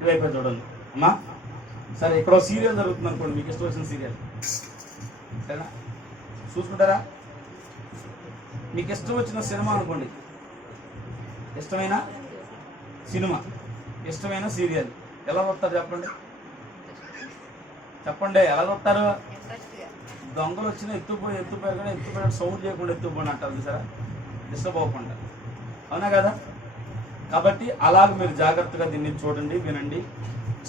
ఇటువైపు చూడండి అమ్మా. సరే, ఇక్కడ సీరియల్ జరుగుతుంది అనుకోండి, మీకు ఇష్టం వచ్చిన సీరియల్, సరేనా? చూసుకుంటారా? మీకు ఇష్టం వచ్చిన సినిమా అనుకోండి, ఇష్టమైన సినిమా, ఇష్టమైన సీరియల్, ఎలా చూస్తారు చెప్పండి? చెప్పండి, ఎలా చూస్తారు? దొంగలు వచ్చినా ఎత్తుపోయారు కానీ ఎత్తుపోయాడు సౌండ్ చేయకుండా ఎత్తుపోండి అంటారు చూసారా, డిస్టర్బ్ అవ్వకుండా. అవునా కదా? కాబట్టి అలాగ మీరు జాగ్రత్తగా దీన్ని చూడండి, వినండి.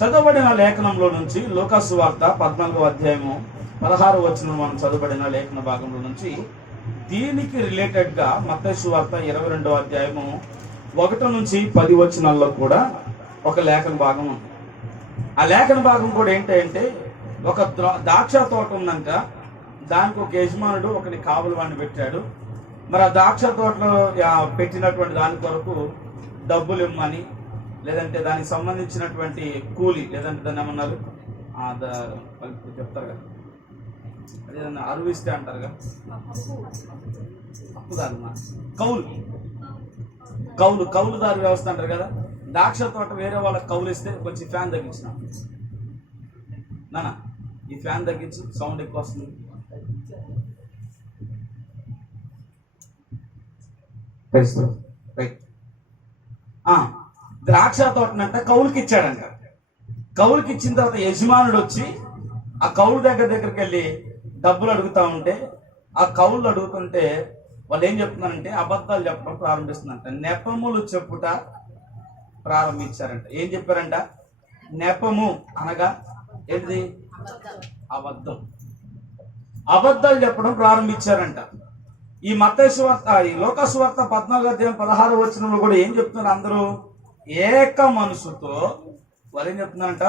చదవబడిన లేఖనంలో నుంచి లూకా సువార్త 14వ అధ్యాయము 16వ వచనం మనం చదవబడిన లేఖన భాగంలో నుంచి దీనికి రిలేటెడ్ గా మత్తయి సువార్త 22వ అధ్యాయము 1 నుంచి 10 వచనాల్లో కూడా ఒక లేఖన భాగం ఉంది. ఆ లేఖన భాగం కూడా ఏంటంటే, ఒక ద్రాక్ష తోట ఉందంట, దానికి ఒక యజమానుడు ఒకని కావలి వాడిని పెట్టాడు. మరి ఆ ద్రాక్ష తోటలో పెట్టినటువంటి దాని కొరకు డబ్బులు ఇమ్మని, లేదంటే దానికి సంబంధించినటువంటి కూలి, లేదంటే దాన్ని ఏమన్నారు చెప్తారు కదా, అదేదన్నా అరువు ఇస్తే అంటారు కదా, అప్పు కాదమ్మా, కౌలుదారు వ్యవస్థ అంటారు కదా. ద్రాక్ష తోట వేరే వాళ్ళకి కౌలు ఇస్తే కొంచెం ఫ్యాన్ తగ్గించిన నానా, ఈ ఫ్యాన్ తగ్గించి సౌండ్ ఎక్కువ వస్తుంది. రైట్. ద్రాక్ష తోటనంట కౌలుకి ఇచ్చాడంట. కౌలుకి ఇచ్చిన తర్వాత యజమానుడు వచ్చి ఆ కౌలు దగ్గరికి వెళ్ళి డబ్బులు అడుగుతా ఉంటే, ఆ కౌలు అడుగుతుంటే వాళ్ళు ఏం చెప్తున్నారంటే అబద్ధాలు చెప్పడం ప్రారంభిస్తుందంట. నెపములు చెప్పుట ప్రారంభించారంట. ఏం చెప్పారంట? నెపము అనగా ఏంటి? అబద్ధం. అబద్ధాలు చెప్పడం ప్రారంభించారంట. ఈ మత్తయి సువార్త, ఈ లూకా సువార్త 14వ అధ్యాయం 16వ వచనంలో కూడా ఏం చెప్తున్నారు? అందరూ ఏక మనసుతో వారు ఏం చెప్తున్నారంట?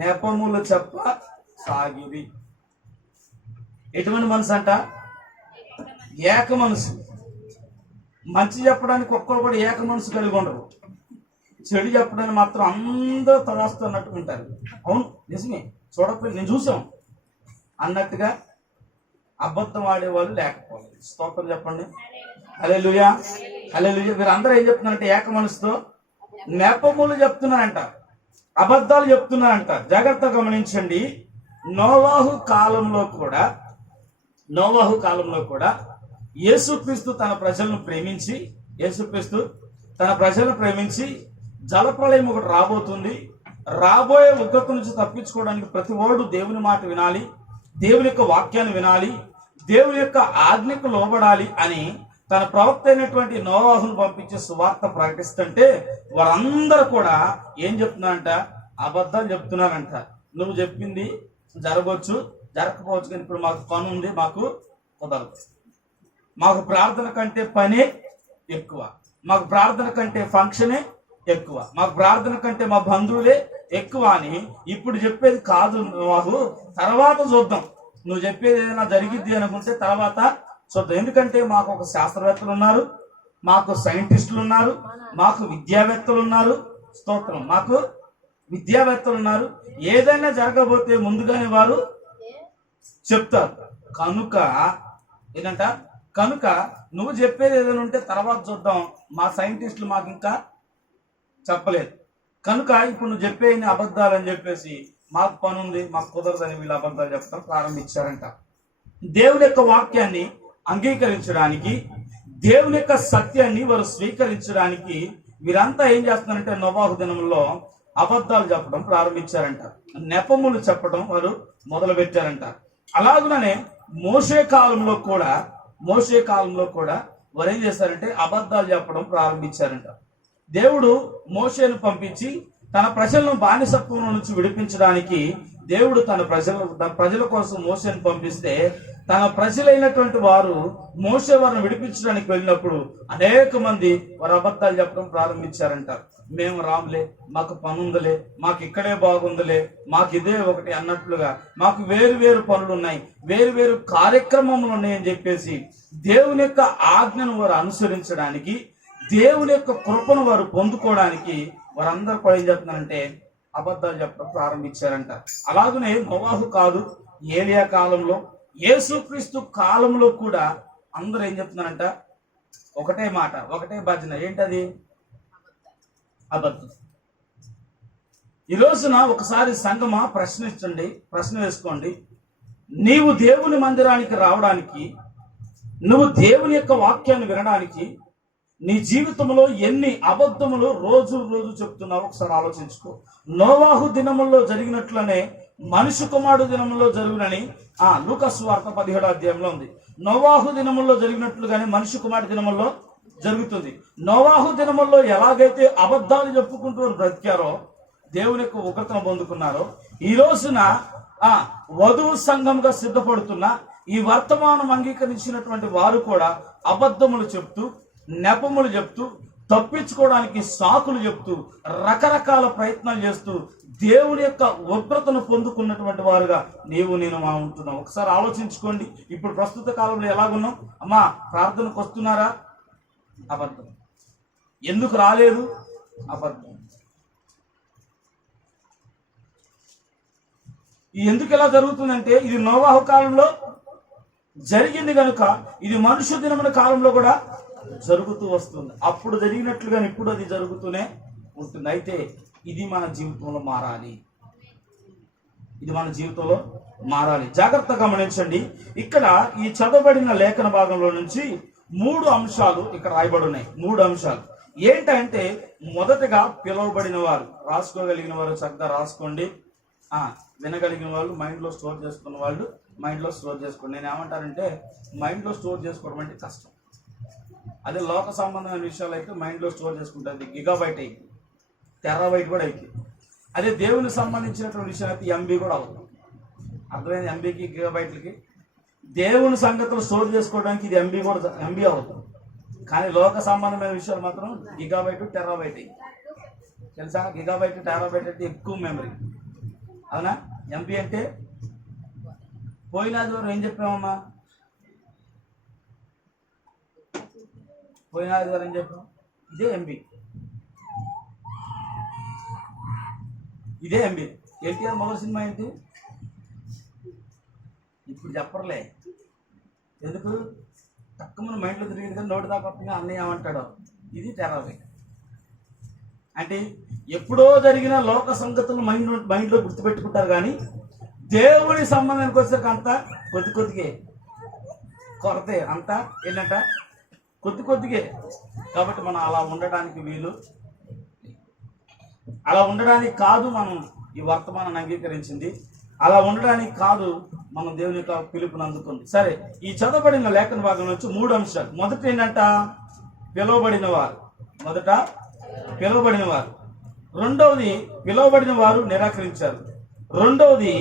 నెపములు చెప్ప సాగిరి. ఎటువంటి మనసు అంట? ఏక మనసు. మంచి చెప్పడానికి ఒక్కరు కూడా ఏక మనసు కలిగి ఉండరు. చెడు చెప్పడానికి మాత్రం అందరూ తదాస్తున్నట్టు ఉంటారు. అవును, నిజమే, చూడకపోయి నేను చూసాం అన్నట్టుగా అబద్ధం ఆడేవాళ్ళు లేకపోవాలి. స్తోత్రం చెప్పండి. హల్లెలూయా, హల్లెలూయా. మీరు అందరూ ఏం చెప్తున్నారంటే ఏక మనసుతో నెపములు చెప్తున్నారంట, అబద్ధాలు చెప్తున్నారంట. జాగ్రత్తగా గమనించండి. నోవాహు కాలంలో కూడా యేసుక్రీస్తు తన ప్రజలను ప్రేమించి జలప్రళయం ఒకటి రాబోతుంది. రాబోయే ఉగ్రత నుంచి తప్పించుకోవడానికి ప్రతి వాడు దేవుని మాట వినాలి, దేవుని యొక్క వాక్యాన్ని వినాలి, దేవుని యొక్క ఆజ్ఞకు లోబడాలి అని తన ప్రవక్త అయినటువంటి నోవాహును పంపించే సువార్త ప్రకటిస్తుంటే వారందరూ కూడా ఏం చెప్తున్నారంట? అబద్ధాలు చెప్తున్నారంట. నువ్వు చెప్పింది జరగవచ్చు, జరగకపోవచ్చు, కానీ ఇప్పుడు మాకు పని ఉంది, మాకు కుదరదు, మాకు ప్రార్థన కంటే పనే ఎక్కువ, మాకు ప్రార్థన కంటే ఫంక్షనే ఎక్కువ, మాకు ప్రార్థన కంటే మా బంధువులే ఎక్కువ అని ఇప్పుడు చెప్పేది కాదు. మాకు తర్వాత చూద్దాం, నువ్వు చెప్పేది ఏదైనా జరిగిద్ది అనుకుంటే తర్వాత చూద్దాం. ఎందుకంటే మాకు ఒక శాస్త్రవేత్తలు ఉన్నారు, మాకు సైంటిస్టులు ఉన్నారు, మాకు విద్యావేత్తలు ఉన్నారు. స్తోత్రం. మాకు విద్యావేత్తలు ఉన్నారు. ఏదైనా జరగబోతే ముందుగానే వారు చెప్తారు. కనుక నువ్వు చెప్పేది ఏదైనా ఉంటే తర్వాత చూద్దాం, మా సైంటిస్టులు మాకు ఇంకా చెప్పలేదు, కనుక ఇప్పుడు నువ్వు చెప్పే అబద్ధాలు అని చెప్పేసి మాకు పని ఉంది, మాకు కుదరదని వీళ్ళు అబద్ధాలు చెప్పడం ప్రారంభించారంట. దేవుని యొక్క వాక్యాన్ని అంగీకరించడానికి, దేవుని యొక్క సత్యాన్ని వారు స్వీకరించడానికి వీరంతా ఏం చేస్తున్నారంటే నోవాహు దినంలో అబద్ధాలు చెప్పడం ప్రారంభించారంట, నెపములు చెప్పడం వారు మొదలు పెట్టారంట. అలాగుననే మోషే కాలంలో కూడా వారు ఏం చేశారంటే అబద్ధాలు చెప్పడం ప్రారంభించారంట. దేవుడు మోషేను పంపించి తన ప్రజలను బానిసత్వం నుంచి విడిపించడానికి దేవుడు తన ప్రజల కోసం మోషేను పంపిస్తే తన ప్రజలైనటువంటి వారు మోషే వారిని విడిపించడానికి వెళ్ళినప్పుడు అనేక మంది వారు అబద్ధాలు చెప్పడం ప్రారంభించారంట. మేము రాములే, మాకు పని ఉందిలే, మాకు ఇక్కడే బాగుందిలే, మాకు ఇదే ఒకటి అన్నట్లుగా, మాకు వేరు పనులు ఉన్నాయి, వేరు కార్యక్రమములు ఉన్నాయని చెప్పేసి దేవుని యొక్క ఆజ్ఞను వారు అనుసరించడానికి, దేవుని యొక్క కృపను వారు పొందుకోవడానికి వారందరూ కూడా ఏం చెప్తున్నారంటే అబద్ధాలు చెప్పడం ప్రారంభించారంట. అలాగనే నోవాహు కాదు, ఏలియా కాలంలో, యేసుక్రీస్తు కాలంలో కూడా అందరూ ఏం చెప్తున్నారంట? ఒకటే మాట, ఒకటే భజన. ఏంటది? అబద్ధం. ఈ రోజున ఒకసారి సంగమా ప్రశ్న వేసుకోండి. నీవు దేవుని మందిరానికి రావడానికి, నువ్వు దేవుని యొక్క వాక్యాన్ని వినడానికి నీ జీవితంలో ఎన్ని అబద్ధములు రోజు చెప్తున్నావు ఒకసారి ఆలోచించుకో. నోవాహు దినముల్లో జరిగినట్లనే మనుష్య కుమారుడు దినములో జరుగునని లూకా సువార్త 17వ అధ్యాయంలో ఉంది. నోవాహు దినముల్లో జరిగినట్లుగానే మనుష్య కుమారుడు దినముల్లో జరుగుతుంది. నోవాహు దినముల్లో ఎలాగైతే అబద్ధాలు చెప్పుకుంటూ బ్రతికారో, దేవుని యొక్క ఉగ్రతను పొందుకున్నారో, ఈ రోజున వధువు సంఘంగా సిద్ధపడుతున్న ఈ వర్తమానం అంగీకరించినటువంటి వారు కూడా అబద్ధములు చెప్తూ, నెపములు చెప్తూ, తప్పించుకోవడానికి సాకులు చెప్తూ, రకరకాల ప్రయత్నాలు చేస్తూ దేవుని యొక్క ఉగ్రతను పొందుకున్నటువంటి వారుగా నేను ఉంటున్నాం. ఒకసారి ఆలోచించుకోండి. ఇప్పుడు ప్రస్తుత కాలంలో ఎలాగున్నాం? అమ్మా, ప్రార్థనకు వస్తున్నారా? అబద్ధం. ఎందుకు రాలేదు? అబద్ధం. ఎందుకు ఎలా జరుగుతుందంటే ఇది నోవాహు కాలంలో జరిగింది కనుక ఇది మనుష్య దినముల కాలంలో కూడా జరుగుతూ వస్తుంది. అప్పుడు జరిగినట్లుగా ఇప్పుడు అది జరుగుతూనే ఉంటుంది. అయితే ఇది మన జీవితంలో మారాలి. జాగ్రత్తగా గమనించండి. ఇక్కడ ఈ చదవబడిన లేఖన భాగంలో నుంచి 3 అంశాలు ఇక్కడ రాయబడి ఉన్నాయి. 3 అంశాలు ఏంటంటే, మొదటగా పిలువబడిన వారు. రాసుకోగలిగిన వారు చక్కగా రాసుకోండి. వినగలిగిన వాళ్ళు, మైండ్లో స్టోర్ చేసుకున్న వాళ్ళు మైండ్లో స్టోర్ చేసుకోండి. నేను ఏమంటానంటే, మైండ్లో స్టోర్ చేసుకోవడం అంటే కష్టం. అదే లోక సంబంధమైన విషయాలు అయితే మైండ్లో స్టోర్ చేసుకుంటుంది. గిగాబైట్ అయింది, టెరాబైట్ కూడా అయిపోయింది. అదే దేవునికి సంబంధించినటువంటి విషయం అయితే ఎంబీ కూడా అవుతుంది. అర్థమైంది? ఎంబీకి గిగాబైట్లకి. దేవుని సంగతులు స్టోర్ చేసుకోవడానికి ఇది ఎంబీ అవుతుంది. కానీ లోక సంబంధమైన విషయాలు మాత్రం గిగాబైట్, టెరాబైట్ అయింది. తెలుసా? గిగాబైట్, టెరాబైట్ అంటే ఎక్కువ మెమరీ. అవునా? ఎంబీ అంటే పోయిన ఆదివారం ఏం చెప్పామమ్మా? పోయిన ఆదివారం ఏం చెప్పాం? ఇదే ఎంబీ. ఎన్టీఆర్ మొదటి సినిమా ఏంటి? ఇప్పుడు చెప్పర్లే. ఎందుకు? తక్కువ మైండ్లో తిరిగింది కానీ నోటి దాకా అన్నయ్య ఏమంటాడో. ఇది టెర్రర్. అంటే ఎప్పుడో జరిగిన లోక సంగతులు మైండ్లో గుర్తుపెట్టుకుంటారు, కానీ దేవుని సంబంధానికి వచ్చేసరికి అంతా కొద్దిగే కొరతే. అంతా ఏంటంట కొద్దిగే. కాబట్టి మనం అలా ఉండడానికి అలా ఉండడానికి కాదు మనం ఈ వర్తమానాన్ని అంగీకరించింది. అలా ఉండడానికి కాదు మనం దేవుని యొక్క పిలుపుని అందుకుంది. సరే, ఈ చదవబడిన లేఖన భాగం నుంచి 3 అంశాలు. మొదట ఏంటంట? పిలువబడిన వారు. రెండవది, పిలువబడిన వారు నిరాకరించారు. రెండవది,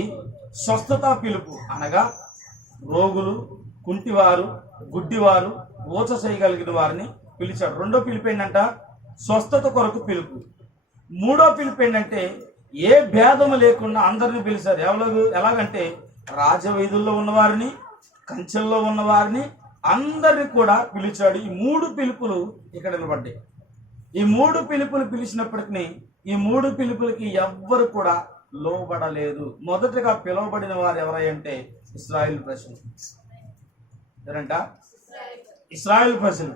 స్వస్థత పిలుపు, అనగా రోగులు, కుంటివారు, గుడ్డివారు, ఊచ చేయగలిగిన వారిని పిలిచాడు. రెండో పిలుపు ఏంటంట? స్వస్థత కొరకు పిలుపు. మూడో పిలుపు ఏంటంటే ఏ భేదము లేకుండా అందరిని పిలిచారు. ఎలాగంటే రాజవీధుల్లో ఉన్నవారిని, కంచెల్లో ఉన్నవారిని అందరిని కూడా పిలిచాడు. ఈ 3 పిలుపులు ఇక్కడ నిలబడ్డాయి. ఈ 3 పిలుపులు పిలిచినప్పటికీ ఈ 3 పిలుపులకి ఎవ్వరు కూడా లోబడలేదు. మొదటగా పిలువబడిన వారు ఎవరంటే ఇశ్రాయేలు ప్రజలు. ఎవరంట? ఇశ్రాయేలు ప్రజలు.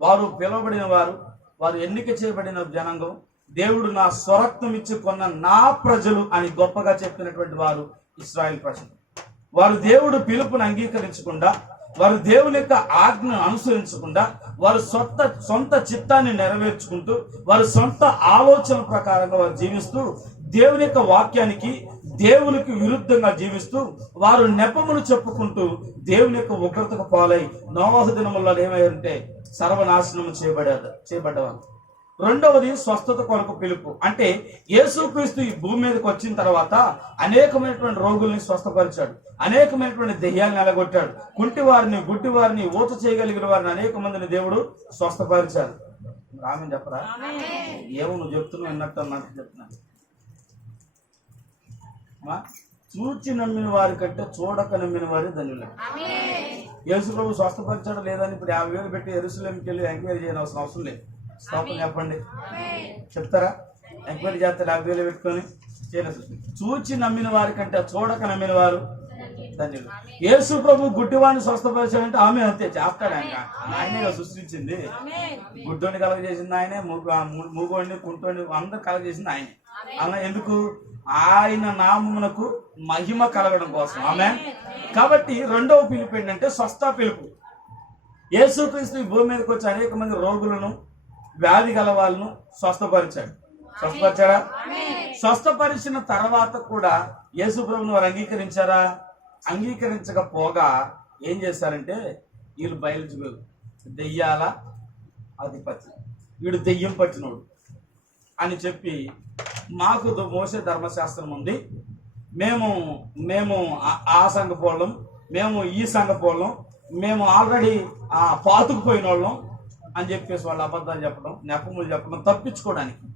వారు పిలువబడిన వారు, వారు ఎన్నిక చేయబడిన జనాంగం. దేవుడు నా స్వరక్తం ఇచ్చి కొన్న నా ప్రజలు అని గొప్పగా చెప్పినటువంటి వారు ఇశ్రాయేలు ప్రజలు. వారు దేవుడు పిలుపుని అంగీకరించకుండా, వారు దేవుని యొక్క ఆజ్ఞను అనుసరించకుండా, వారు సొంత చిత్తాన్ని నెరవేర్చుకుంటూ, వారు సొంత ఆలోచన ప్రకారంగా వారు జీవిస్తూ, దేవుని యొక్క వాక్యానికి, దేవునికి విరుద్ధంగా జీవిస్తూ, వారు నెపములు చెప్పుకుంటూ దేవుని యొక్క ఉగ్రతకు పాలై నోవాహు దినములలో ఏమైంటే సర్వనాశనం చేయబడ్డవారు. రెండవది, స్వస్థత కొరకు పిలుపు. అంటే యేసుక్రీస్తు ఈ భూమి మీదకి వచ్చిన తర్వాత అనేకమైనటువంటి రోగుల్ని స్వస్థపరిచాడు, అనేకమైనటువంటి దెయ్యాలను నెలగొట్టాడు, కుంటివారిని, గుడ్డివారిని, ఊత చేయగలిగిన వారిని అనేక మందిని దేవుడు స్వస్థపరిచాడు. రామని చెప్పరా? ఏమో నువ్వు చెప్తున్నావు అన్నట్టు అన్నట్టు చెప్తున్నాను. చూచి నమ్మిన వారి కంటే చూడక నమ్మిన వారి ధన్యులు. యేసు ప్రభు స్వస్థపరిచాడు లేదని ఇప్పుడు 50,000 పెట్టి యెరూషలేముకి వెళ్ళి ఎంక్వైరీ చేయనవసరం అవసరం లేదు. స్తోత్రం చెప్పండి. చెప్తారా? ఎంక్వైరీ చేస్తే 50,000 పెట్టుకొని చేయలేదు. చూచి నమ్మిన వారి కంటే చూడక నమ్మిన వారు ధన్యులు. యేసు ప్రభు గుడ్డివాడిని స్వస్థపరిచాడంటే ఆమె అంతే చేస్తాడు. ఆయనే సృష్టించింది. గుడ్డోని కలగజేసింది ఆయనే, మూగోడిని, కుంటోని అందరు కలగజేసింది ఆయనే. అలా ఎందుకు? ఆయన నామమునకు మహిమ కలగడం కోసం. ఆమేన్. కాబట్టి రెండవ పిలుపు ఏంటంటే స్వస్థ పిలుపు. యేసుక్రీస్తు ఈ భూమి మీదకి వచ్చి అనేక మంది రోగులను, వ్యాధి గల వాళ్ళను స్వస్థపరిచాడు. స్వస్థపరిచాడా? స్వస్థపరిచిన తర్వాత కూడా యేసు ప్రభువుని వారు అంగీకరించారా? అంగీకరించకపోగా ఏం చేశారంటే, వీళ్ళు బయలుదేరు దెయ్యాల అధిపతి, వీడు దెయ్యం పట్టినోడు అని చెప్పి, మాకు మోసే ధర్మశాస్త్రం ఉంది, మేము ఆ సంఘ పోళ్ళం, మేము ఈ సంఘ పోళ్ళం, మేము ఆల్రెడీ పాతుకుపోయిన వాళ్ళం అని చెప్పేసి వాళ్ళు అబద్ధాలు చెప్పడం, నెపములు చెప్పడం తప్పించుకోవడానికి,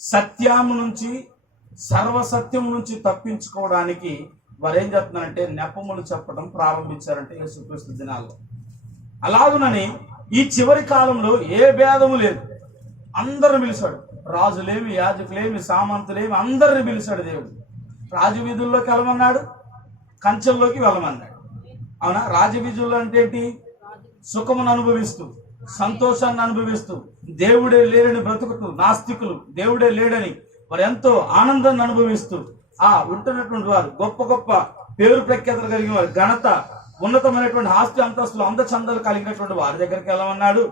సత్యము నుంచి సర్వసత్యం నుంచి తప్పించుకోవడానికి వారు ఏం చెప్తున్నారంటే నెపములు చెప్పడం ప్రారంభించారంటే యేసుక్రీస్తు దినాల్లో. అలాగునని ఈ చివరి కాలంలో ఏ భేదము లేదు, అందరూ పిలిచాడు. రాజులేమి, యాజకులేమి, సామంతులేమి అందరిని పిలిచాడు దేవుడు. రాజవీధుల్లోకి వెళ్ళమన్నాడు, కంచెల్లోకి వెళ్ళమన్నాడు. అవునా? రాజవీధుల్లో అంటే ఏంటి? సుఖమును అనుభవిస్తూ, సంతోషాన్ని అనుభవిస్తూ, దేవుడే లేడని బ్రతుకుతూ, నాస్తికులు దేవుడే లేడని వారు ఎంతో ఆనందాన్ని అనుభవిస్తూ ఉంటున్నటువంటి వారు, గొప్ప గొప్ప పేరు ప్రఖ్యాతలు కలిగిన వారు, ఘనత, ఉన్నతమైనటువంటి ఆస్తి అంతస్తులు, అందచందాలు కలిగినటువంటి వారి దగ్గరికి వెళ్ళమన్నాడు.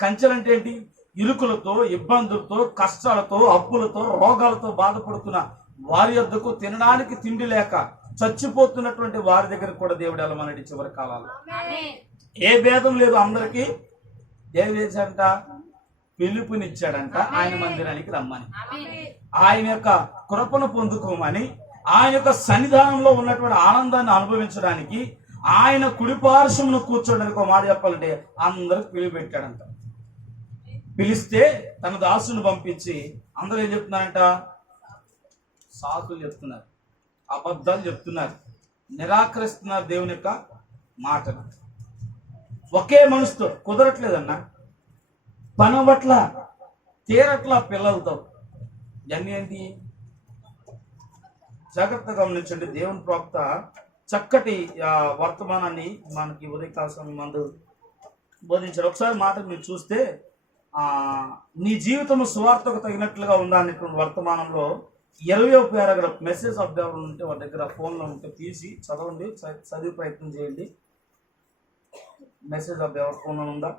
కంచెలంటే ఏంటి? ఇరుకులతో, ఇబ్బందులతో, కష్టాలతో, అప్పులతో, రోగాలతో బాధపడుతున్న వారి యొద్దకు, తినడానికి తిండి లేక చచ్చిపోతున్నటువంటి వారి దగ్గరకు కూడా దేవుడు వెళ్ళమన్నాడు. చివరి కాలాల్లో ఏ భేదం లేదు, అందరికీ ఏం చేశాడంట? పిలుపునిచ్చాడంట ఆయన మందిరానికి రమ్మని, ఆయన యొక్క కృపను పొందుకోమని, ఆయన యొక్క సన్నిధానంలో ఉన్నటువంటి ఆనందాన్ని అనుభవించడానికి, ఆయన కుడిపార్శ్వమును కూర్చోడానికి. ఒక మాట చెప్పాలంటే అందరికి పిలుపు పెట్టాడంట. పిలిస్తే తన దాసుని పంపించి అందరూ ఏం చెప్తున్నారంట? సాకులు చెప్తున్నారు, అబద్ధాలు చెప్తున్నారు, నిరాకరిస్తున్నారు దేవుని యొక్క మాటను. ఒకే మనసుతో కుదరట్లేదన్నా, పనవట్ల తీరట్ల పిల్లలతో. ఇవన్నీ ఏంటి? జాగ్రత్తగా గమనించండి. దేవుని ప్రవక్త చక్కటి వర్తమానాన్ని మనకి ఉదయకాల సమయం మందు బోధించారు. ఒకసారి మాట మీరు చూస్తే, నీ జీవితం సువార్తకు తగినట్లుగా ఉందా అనేటువంటి వర్తమానంలో 20వ పారాగ్రాఫ్ మెసేజ్ ఆఫ్ దేవుడు ఉంటే వారి దగ్గర ఫోన్లో ఉంటే తీసి చదవండి, చదివి ప్రయత్నం చేయండి. మెసేజ్ ఆఫ్ దేవుడు ఫోన్లో ఉందా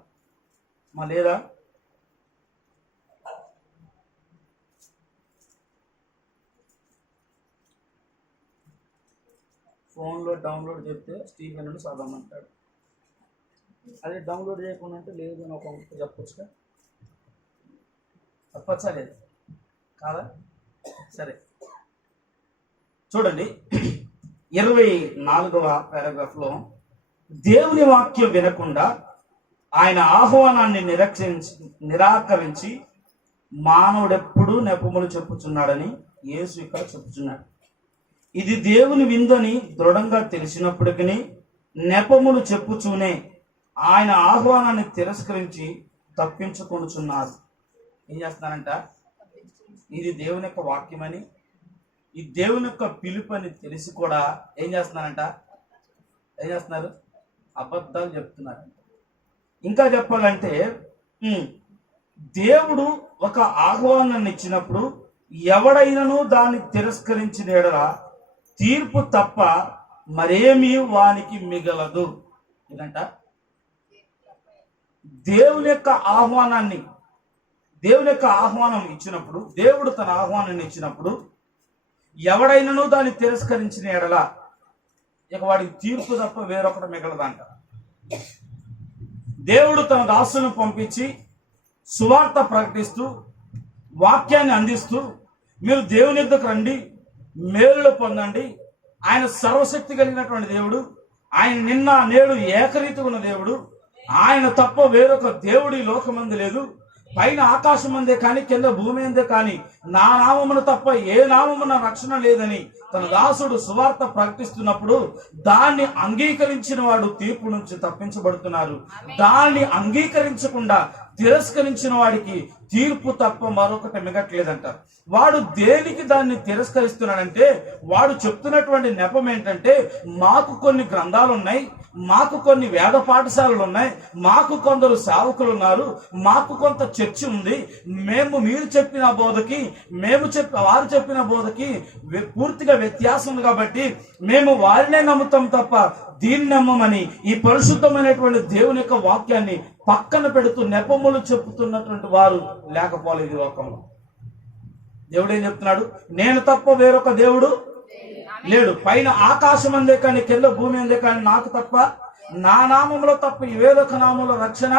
లేదా? ఫోన్లో డౌన్లోడ్ చేస్తే స్టీఫెన్ అని చదవమంటాడు. అదే డౌన్లోడ్ చేయకుండా అంటే లేదు అని ఒక చెప్పొచ్చుగా, చెప్పచ్చా? లేదు కాదా? సరే చూడండి, 24వ పారాగ్రాఫ్లో, దేవుని వాక్యం వినకుండా ఆయన ఆహ్వానాన్ని నిరాకరించి మానవుడెప్పుడూ నెపములు చెప్పుచున్నాడని యేసు ఇక్కడ చెప్పుచున్నాడు. ఇది దేవుని విందని దృఢంగా తెలిసినప్పటికీ నెపములు చెప్పుచూనే ఆయన ఆహ్వానాన్ని తిరస్కరించి తప్పించుకొనుచున్నారు. ఏం చేస్తున్నారంట? ఇది దేవుని యొక్క వాక్యమని, ఈ దేవుని యొక్క పిలుపు అని తెలిసి కూడా ఏం చేస్తున్నారంట? ఏం చేస్తున్నారు? అబద్ధాలు చెప్తున్నారు. ఇంకా చెప్పాలంటే, దేవుడు ఒక ఆహ్వానాన్ని ఇచ్చినప్పుడు ఎవడైనను దాన్ని తిరస్కరించిన ఎడల తీర్పు తప్ప మరేమీ వానికి మిగలదు. ఇదంట దేవుని యొక్క ఆహ్వానం ఇచ్చినప్పుడు, దేవుడు తన ఆహ్వానాన్ని ఇచ్చినప్పుడు ఎవడైనను దాన్ని తిరస్కరించిన ఎడల ఇక వాడికి తీర్పు తప్ప వేరొకటి మిగలదంట. దేవుడు తన దాసులను పంపించి సువార్త ప్రకటిస్తూ, వాక్యాన్ని అందిస్తూ, మీరు దేవుని యొద్దకు రండి, మేలులు పొందండి, ఆయన సర్వశక్తి కలిగినటువంటి దేవుడు, ఆయన నిన్న నేడు ఏకరీతిగా ఉన్న దేవుడు, ఆయన తప్ప వేరొక దేవుడు ఈ లోకమందు లేదు, పైన ఆకాశం అందే కానీ కింద భూమి అందే కానీ నా నామమున తప్ప ఏ నామమున రక్షణ లేదని తన దాసుడు సువార్త ప్రకటిస్తున్నప్పుడు దాన్ని అంగీకరించిన వాడు తీర్పు నుంచి తప్పించబడుతున్నారు. దాన్ని అంగీకరించకుండా తిరస్కరించిన వాడికి తీర్పు తప్ప మరొకటి మిగట్లేదంట. వాడు దేనికి దాన్ని తిరస్కరిస్తున్నాడంటే, వాడు చెప్తున్నటువంటి నెపం ఏంటంటే, మాకు కొన్ని గ్రంథాలు ఉన్నాయి, మాకు కొన్ని వేద పాఠశాలలు ఉన్నాయి, మాకు కొందరు సేవకులు ఉన్నారు, మాకు కొంత చర్చి ఉంది, మీరు చెప్పిన బోధకి వారు చెప్పిన బోధకి పూర్తిగా వ్యత్యాసం ఉంది కాబట్టి మేము వారినే నమ్ముతాం తప్ప దీన్ని నమ్మమని ఈ పరిశుద్ధమైనటువంటి దేవుని యొక్క వాక్యాన్ని పక్కన పెడుతూ నెపములు చెప్పుతున్నటువంటి వారు లేకపోలేదు ఈ లోకంలో. దేవుడు ఏం చెప్తున్నాడు? నేను తప్ప వేరొక దేవుడు లేడు, పైన ఆకాశం అందే కానీ కింద భూమి అందే కానీ నాకు తప్ప, నా నామంలో తప్ప వేరొక నామంలో రక్షణ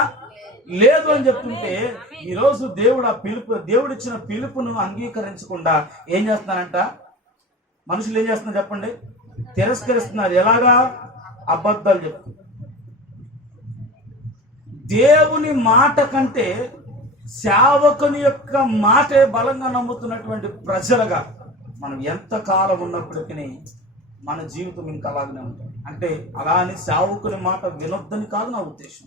లేదు అని చెప్తుంటే, ఈరోజు దేవుడిచ్చిన పిలుపును అంగీకరించకుండా ఏం చేస్తున్నారంట? మనుషులు ఏం చేస్తున్నారు చెప్పండి? తిరస్కరిస్తున్నారు. ఎలాగా? అబద్ధాలు చెప్తున్నారు. దేవుని మాట కంటే సేవకుని యొక్క మాటే బలంగా నమ్ముతున్నటువంటి ప్రజలుగా మనం ఎంత కాలం ఉన్నప్పటికీ మన జీవితం ఇంకా అలాగనే ఉంటుంది. అంటే అలా అని సేవకుని మాట వినొద్దని కాదు నా ఉద్దేశం.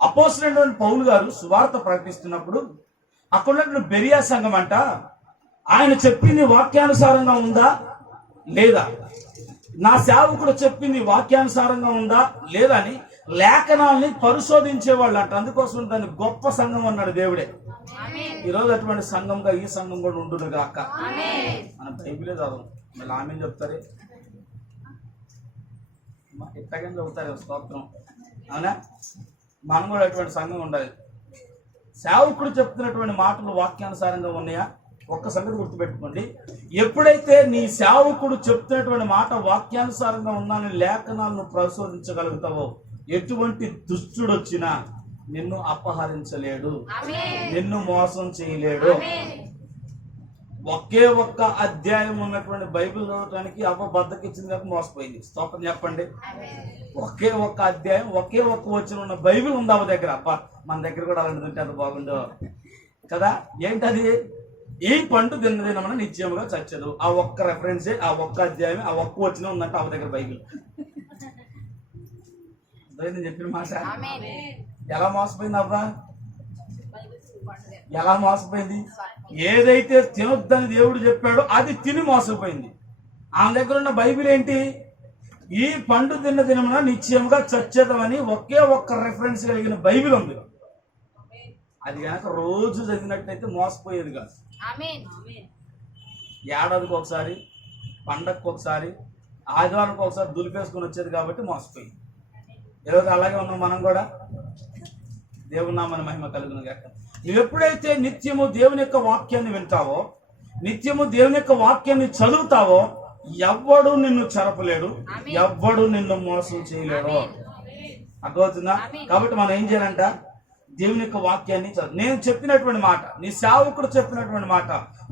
అపోస్తలుడైన పౌలు గారు సువార్త ప్రకటిస్తున్నప్పుడు అక్కడ ఉన్నటువంటి బెరియా సంఘం అంట, ఆయన చెప్పింది వాక్యానుసారంగా ఉందా లేదా, నా సేవకుడు చెప్పింది వాక్యానుసారంగా ఉందా లేదా అని లేఖనాల్ని పరిశోధించేవాళ్ళు అంట. అందుకోసం దాన్ని గొప్ప సంఘం అన్నాడు దేవుడే. ఈరోజు అటువంటి సంఘంగా ఈ సంఘం కూడా ఉండును గాక. మనం బైబిలే చదవం, మళ్ళీ ఆమె చెప్తారే ఎట్లాగని చెబుతారు స్తోత్రం, అవునా? మనం కూడా అటువంటి సంఘం ఉండాలి. సేవకుడు చెప్తున్నటువంటి మాటలు వాక్యానుసారంగా ఉన్నాయా? ఒక్క సంగతి గుర్తుపెట్టుకోండి, ఎప్పుడైతే నీ సేవకుడు చెప్తున్నటువంటి మాట వాక్యానుసారంగా ఉన్నానని లేఖనాలను పరిశోధించగలుగుతావో ఎటువంటి దుష్టుడు వచ్చినా నిన్ను అపహరించలేడు, నిన్ను మోసం చేయలేడు. ఒకే ఒక్క అధ్యాయం ఉన్నటువంటి బైబిల్ చదవటానికి అవ్వ బద్దకిచ్చింది కాక మోసపోయింది. స్తోత్రం చెప్పండి. ఒకే ఒక్క అధ్యాయం, ఒకే ఒక్క వచనం ఉన్న బైబిల్ ఉంది అవ్వ దగ్గర. అబ్బా, మన దగ్గర కూడా అలాంటిది ఉంటే అంత బాగుండో కదా. ఏంటది? ఈ పండు తిన్నదినమని నిత్యముగా చచ్చదు. ఆ ఒక్క రెఫరెన్సే, ఆ ఒక్క అధ్యాయం, ఆ ఒక్క వచనం ఉందంటే అవ్వ దగ్గర బైబిల్. చెప్పిన మాట ఎలా మోసపోయింది అవ్వ? ఎలా మోసపోయింది? ఏదైతే తినొద్దని దేవుడు చెప్పాడో అది తిని మోసపోయింది. ఆమె దగ్గర ఉన్న బైబిల్ ఏంటి? ఈ పండు తిన్న దినమున నిశ్చయంగా చచ్చేదమని ఒకే ఒక్క రెఫరెన్స్ కలిగిన బైబిల్ ఉంది. అది కనుక రోజు చదివినట్టయితే మోసపోయేది కాదు. ఏడాదికి ఒకసారి, పండగకు ఒకసారి, ఆదివారానికి ఒకసారి దులిపేసుకుని వచ్చేది కాబట్టి మోసపోయింది. ఈరోజు అలాగే ఉన్నాం మనం కూడా. దేవుని నామమున మహిమ కలుగును గాక. నువ్వు ఎప్పుడైతే నిత్యము దేవుని యొక్క వాక్యాన్ని వింటావో, నిత్యము దేవుని యొక్క వాక్యాన్ని చదువుతావో, ఎవ్వడు నిన్ను చెరపలేడు, ఎవ్వడు నిన్ను మోసం చేయలేడు. అర్థమవుతుందా? కాబట్టి మనం ఏం చేయాలంట? దేవుని యొక్క వాక్యాన్ని చదువు. నేను చెప్పినటువంటి మాట, నీ సేవకుడు చెప్పినటువంటి మాట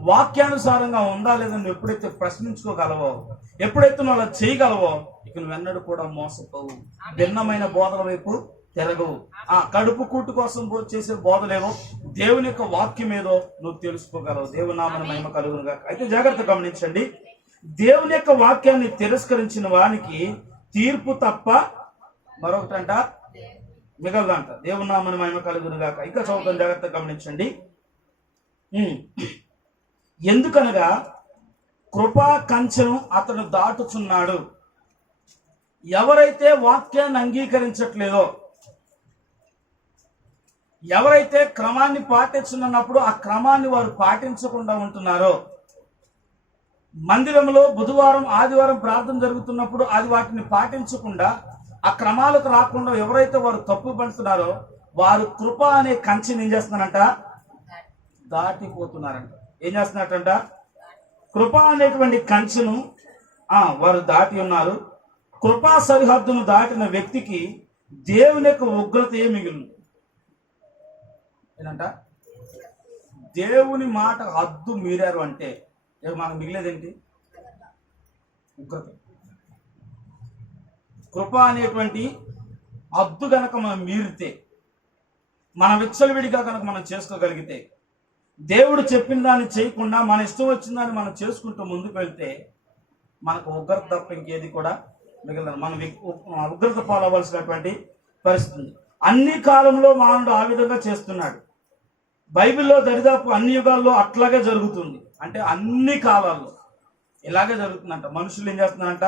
వాక్యానుసారంగా ఉందా లేదా నువ్వు ఎప్పుడైతే ప్రశ్నించుకోగలవో, ఎప్పుడైతే నువ్వు అలా చేయగలవో, ఇక నువ్వు ఎన్నడూ కూడా మోసపోవు, భిన్నమైన బోధల వైపు తిరగవు. కడుపు కూటు కోసం చేసే బోధలేవో దేవుని యొక్క వాక్యం ఏదో నువ్వు తెలుసుకోగలవు. దేవుని నామమున మహిమ కలుగును గాక. అయితే జాగ్రత్త గమనించండి, దేవుని యొక్క వాక్యాన్ని తిరస్కరించిన వానికి తీర్పు తప్ప మరొకటంట మిగలదంట. దేవుని నామమున మహిమ కలుగును గాక. ఇంకా చదువుతాం, జాగ్రత్త గమనించండి. ఎందుకనగా కృపా కంచెను అతను దాటుచున్నాడు. ఎవరైతే వాక్యాన్ని అంగీకరించట్లేదో, ఎవరైతే క్రమాన్ని పాటించున్నప్పుడు ఆ క్రమాన్ని వారు పాటించకుండా ఉంటున్నారో, మందిరంలో బుధవారం ఆదివారం ప్రార్థన జరుగుతున్నప్పుడు అది వాటిని పాటించకుండా ఆ క్రమాలకు రాకుండా ఎవరైతే వారు తప్పు పడుతున్నారో వారు కృప అనే కంచెని ఏం చేస్తున్నారంట? దాటిపోతున్నారంట. ఏం చేస్తున్నారంట? కృప అనేటువంటి కంచెను వారు దాటి ఉన్నారు. కృపా సరిహద్దును దాటిన వ్యక్తికి దేవుని యొక్క ఉగ్రత ఏ మిగిలింది ఏంటంట? దేవుని మాట హద్దు మీరారు అంటే మనకు మిగిలేదేంటి? ఉగ్రత. కృప అనేటువంటి హద్దు కనుక మనం మీరితే, మన విచ్చలవిడిగా కనుక మనం చేసుకోగలిగితే, దేవుడు చెప్పిన దాన్ని చేయకుండా మన ఇష్టం వచ్చిన దాన్ని మనం చేసుకుంటూ ముందుకు వెళ్తే మనకు ఉగ్రత తప్ప ఇంకేది కూడా మిగిలిన, మనం ఉగ్రత పాలవలసినటువంటి పరిస్థితి. అన్ని కాలంలో మానవుడు ఆ విధంగా చేస్తున్నాడు. బైబిల్లో దరిదాపు అన్ని యుగాల్లో అట్లాగే జరుగుతుంది. అంటే అన్ని కాలాల్లో ఇలాగే జరుగుతుందంట. మనుషులు ఏం చేస్తున్నారంట?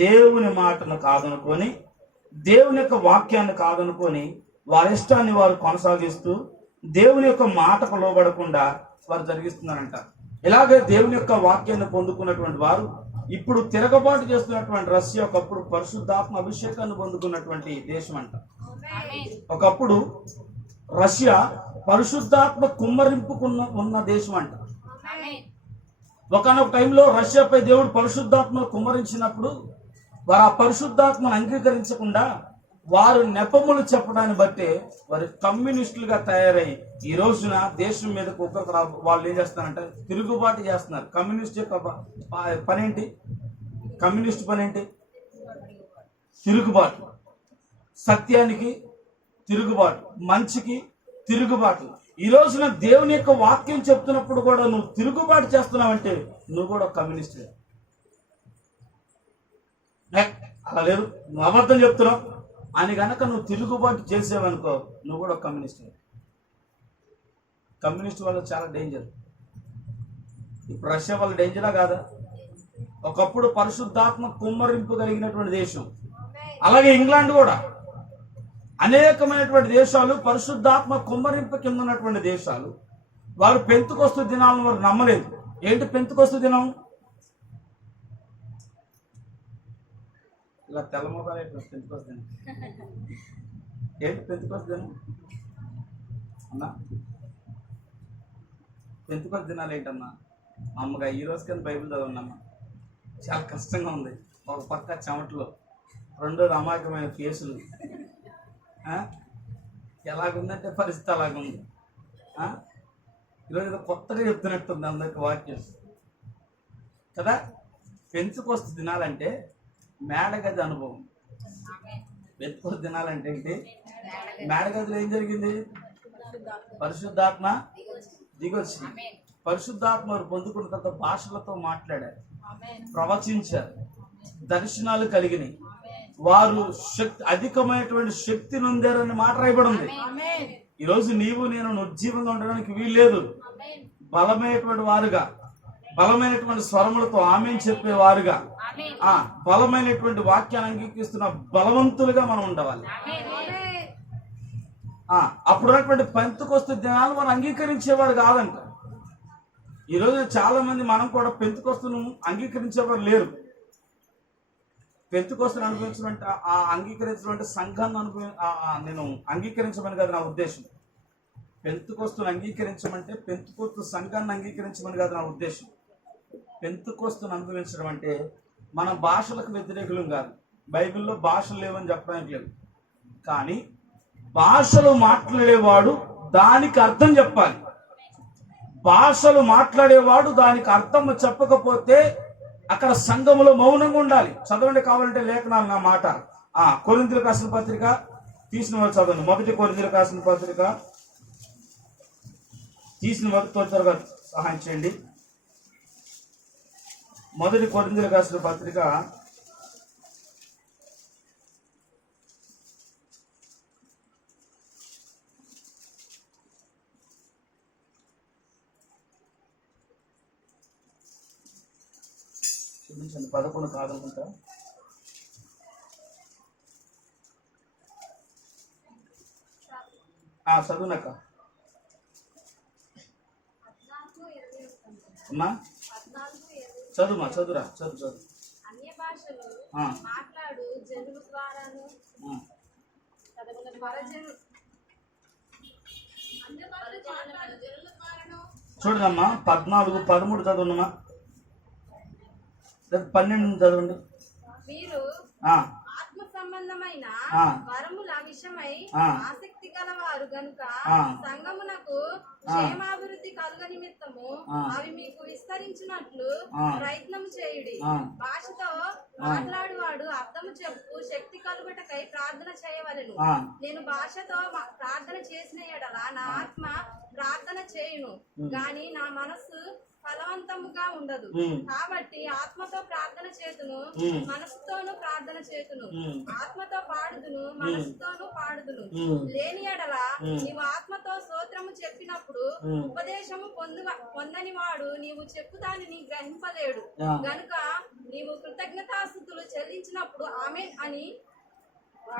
దేవుని మాటను కాదనుకొని దేవుని యొక్క వాక్యాన్ని కాదనుకొని వారి ఇష్టాన్ని వారు కొనసాగిస్తూ దేవుని యొక్క మాటకు లోబడకుండా వారు జరిగిస్తున్నారంట. ఇలాగే దేవుని యొక్క వాక్యాన్ని పొందుకున్నటువంటి వారు ఇప్పుడు తిరగబాటు చేస్తున్నటువంటి రష్యా ఒకప్పుడు పరిశుద్ధాత్మ అభిషేకాన్ని పొందుకున్నటువంటి దేశం అంట. ఒకప్పుడు రష్యా పరిశుద్ధాత్మ కుమ్మరింపుకున్న ఉన్న దేశం అంట. ఒకనొక టైంలో రష్యాపై దేవుడు పరిశుద్ధాత్మను కుమ్మరించినప్పుడు వారు ఆ పరిశుద్ధాత్మను అంగీకరించకుండా వారు నెపములు చెప్పడాన్ని బట్టి వారు కమ్యూనిస్టులుగా తయారై ఈ రోజున దేశం మీద వాళ్ళు ఏం చేస్తున్నారంటే తిరుగుబాటు చేస్తున్నారు. కమ్యూనిస్ట్ యొక్క పనేంటి? కమ్యూనిస్ట్ పనేంటి? తిరుగుబాటు. సత్యానికి తిరుగుబాటు, మంచికి తిరుగుబాటు. ఈ రోజున దేవుని యొక్క వాక్యం చెప్తున్నప్పుడు కూడా నువ్వు తిరుగుబాటు చేస్తున్నావంటే నువ్వు కూడా కమ్యూనిస్టే. అలా లేదు, నువ్వు అబద్ధం చెప్తున్నావు అని గనక నువ్వు తిరుగుబాటు చేసేవనుకో నువ్వు కూడా కమ్యూనిస్ట్. కమ్యూనిస్ట్ వల్ల చాలా డేంజర్. ఇప్పుడు రష్యా వల్ల డేంజరా కాదా? ఒకప్పుడు పరిశుద్ధాత్మ కుమ్మరింపు కలిగినటువంటి దేశం. అలాగే ఇంగ్లాండ్ కూడా, అనేకమైనటువంటి దేశాలు పరిశుద్ధాత్మ కుమ్మరింపు కింద ఉన్నటువంటి దేశాలు. వారు పెంతుకొస్తు దినాలను వారు నమ్మలేదు. ఏంటి పెంతుకొస్తు దినం? ఇలా తెల్లమొఖాలు పెంతుకొస్తు దినం. ఏంటి పెంతుకొస్తు దినం అన్నా? పెంతుకొస్తు దినాలు ఏంటన్నా? మా అమ్మగా ఈ రోజు కింద బైబిల్ చదవన్నమ్మా, చాలా కష్టంగా ఉంది. ఒక పక్క చెమటలు, రెండోది అమాయకమైన కేసులు. ఎలాగుందంటే పరిస్థితి అలాగుంది. ఈరోజు ఏదో కొత్తగా చెప్తున్నట్టుంది అందరికి వాక్యం కదా. పెంచుకొస్తు తినాలంటే మేడగది అనుభవం. పెంచుకొస్తు తినాలంటే ఏంటి? మేడగదిలో ఏం జరిగింది? పరిశుద్ధాత్మ దిగొచ్చింది. పరిశుద్ధాత్మ వారు పొందుకున్న తర్వాత భాషలతో మాట్లాడారు, ప్రవచించారు, దర్శనాలు కలిగినాయి. వారు అధికమైనటువంటి శక్తి నొందారని మాట రాయబడి ఉంది. ఈరోజు నీవు నేను నిర్జీవంగా ఉండడానికి వీల్లేదు. బలమైనటువంటి వారుగా, బలమైనటువంటి స్వరములతో ఆమె చెప్పేవారుగా, బలమైనటువంటి వాక్యాన్ని అంగీకరిస్తున్న బలవంతులుగా మనం ఉండవాలి. అప్పుడున్నటువంటి పెంతుకొస్తు దినాలు మనం అంగీకరించేవారు కాదంట. ఈరోజు చాలా మంది మనం కూడా పెంతుకొస్తును అంగీకరించేవారు లేరు. పెంతుకొస్తును అనుభవించమంటే ఆ అంగీకరించడం సంఘాన్ని నేను అంగీకరించమని కాదు నా ఉద్దేశం. పెంతుకొస్తును అంగీకరించమంటే పెంతుకొస్తు సంఘాన్ని అంగీకరించమని కాదు నా ఉద్దేశం. పెంతుకొస్తును అనుభవించడం అంటే మన భాషలకు వ్యతిరేకులం కాదు. బైబిల్లో భాషలు లేవని చెప్పడానికి లేదు. కానీ భాషలు మాట్లాడేవాడు దానికి అర్థం చెప్పాలి. భాషలు మాట్లాడేవాడు దానికి అర్థం చెప్పకపోతే అక్కడ సంఘములో మౌనంగా ఉండాలి. చదవండి కావాలంటే లేఖనాలు నా మాట. కొరింథీయులకు రాసిన పత్రిక తీసిన వారు చదవండి. 1 కొరింథీయులకు రాసిన పత్రిక తీసిన వారు త్వరగా సహాయం చేయండి. 1 కొరింథీయులకు రాసిన పత్రిక 11 కాదనుకుంటా. చదువునక్క అమ్మా, చదువుమా, చదువురా, చదువు. అన్య భాషలు మాట్లాడు జనుల ద్వారాను చూడమ్మా 14, 13 చదువునమ్మా. 12 చదవండి. మీరు ఆత్మ సంబంధమైన వరముల విషయమై ఆసక్తి గలవారు గనుక సంఘమునకు క్షేమాభివృద్ధి కలుగ నిమిత్తము అవి మీకు విస్తరించినట్లు ప్రయత్నం చేయుడి. భాషతో మాట్లాడువాడు అర్థము చెప్పు శక్తి కలుగుటకై ప్రార్థన చేయవలెను. నేను భాషతో ప్రార్థన చేసిన ఎడల నా ఆత్మ ప్రార్థన చేయును గాని నా మనస్సు ఫలవంతముగా ఉండదు. కాబట్టి ఆత్మతో ప్రార్థన చేతును, మనసుతోను ప్రార్థన చేతును. ఆత్మతో పాడుదును, మనసుతోను పాడుదును. లేని ఎడల నీవు ఆత్మతో స్తోత్రము చెప్పినప్పుడు ఉపదేశము పొందని వాడు నీవు చెప్పు దానిని గ్రహింపలేడు. గనుక నీవు కృతజ్ఞతాస్తుతులు చెల్లించినప్పుడు ఆమేన్ అని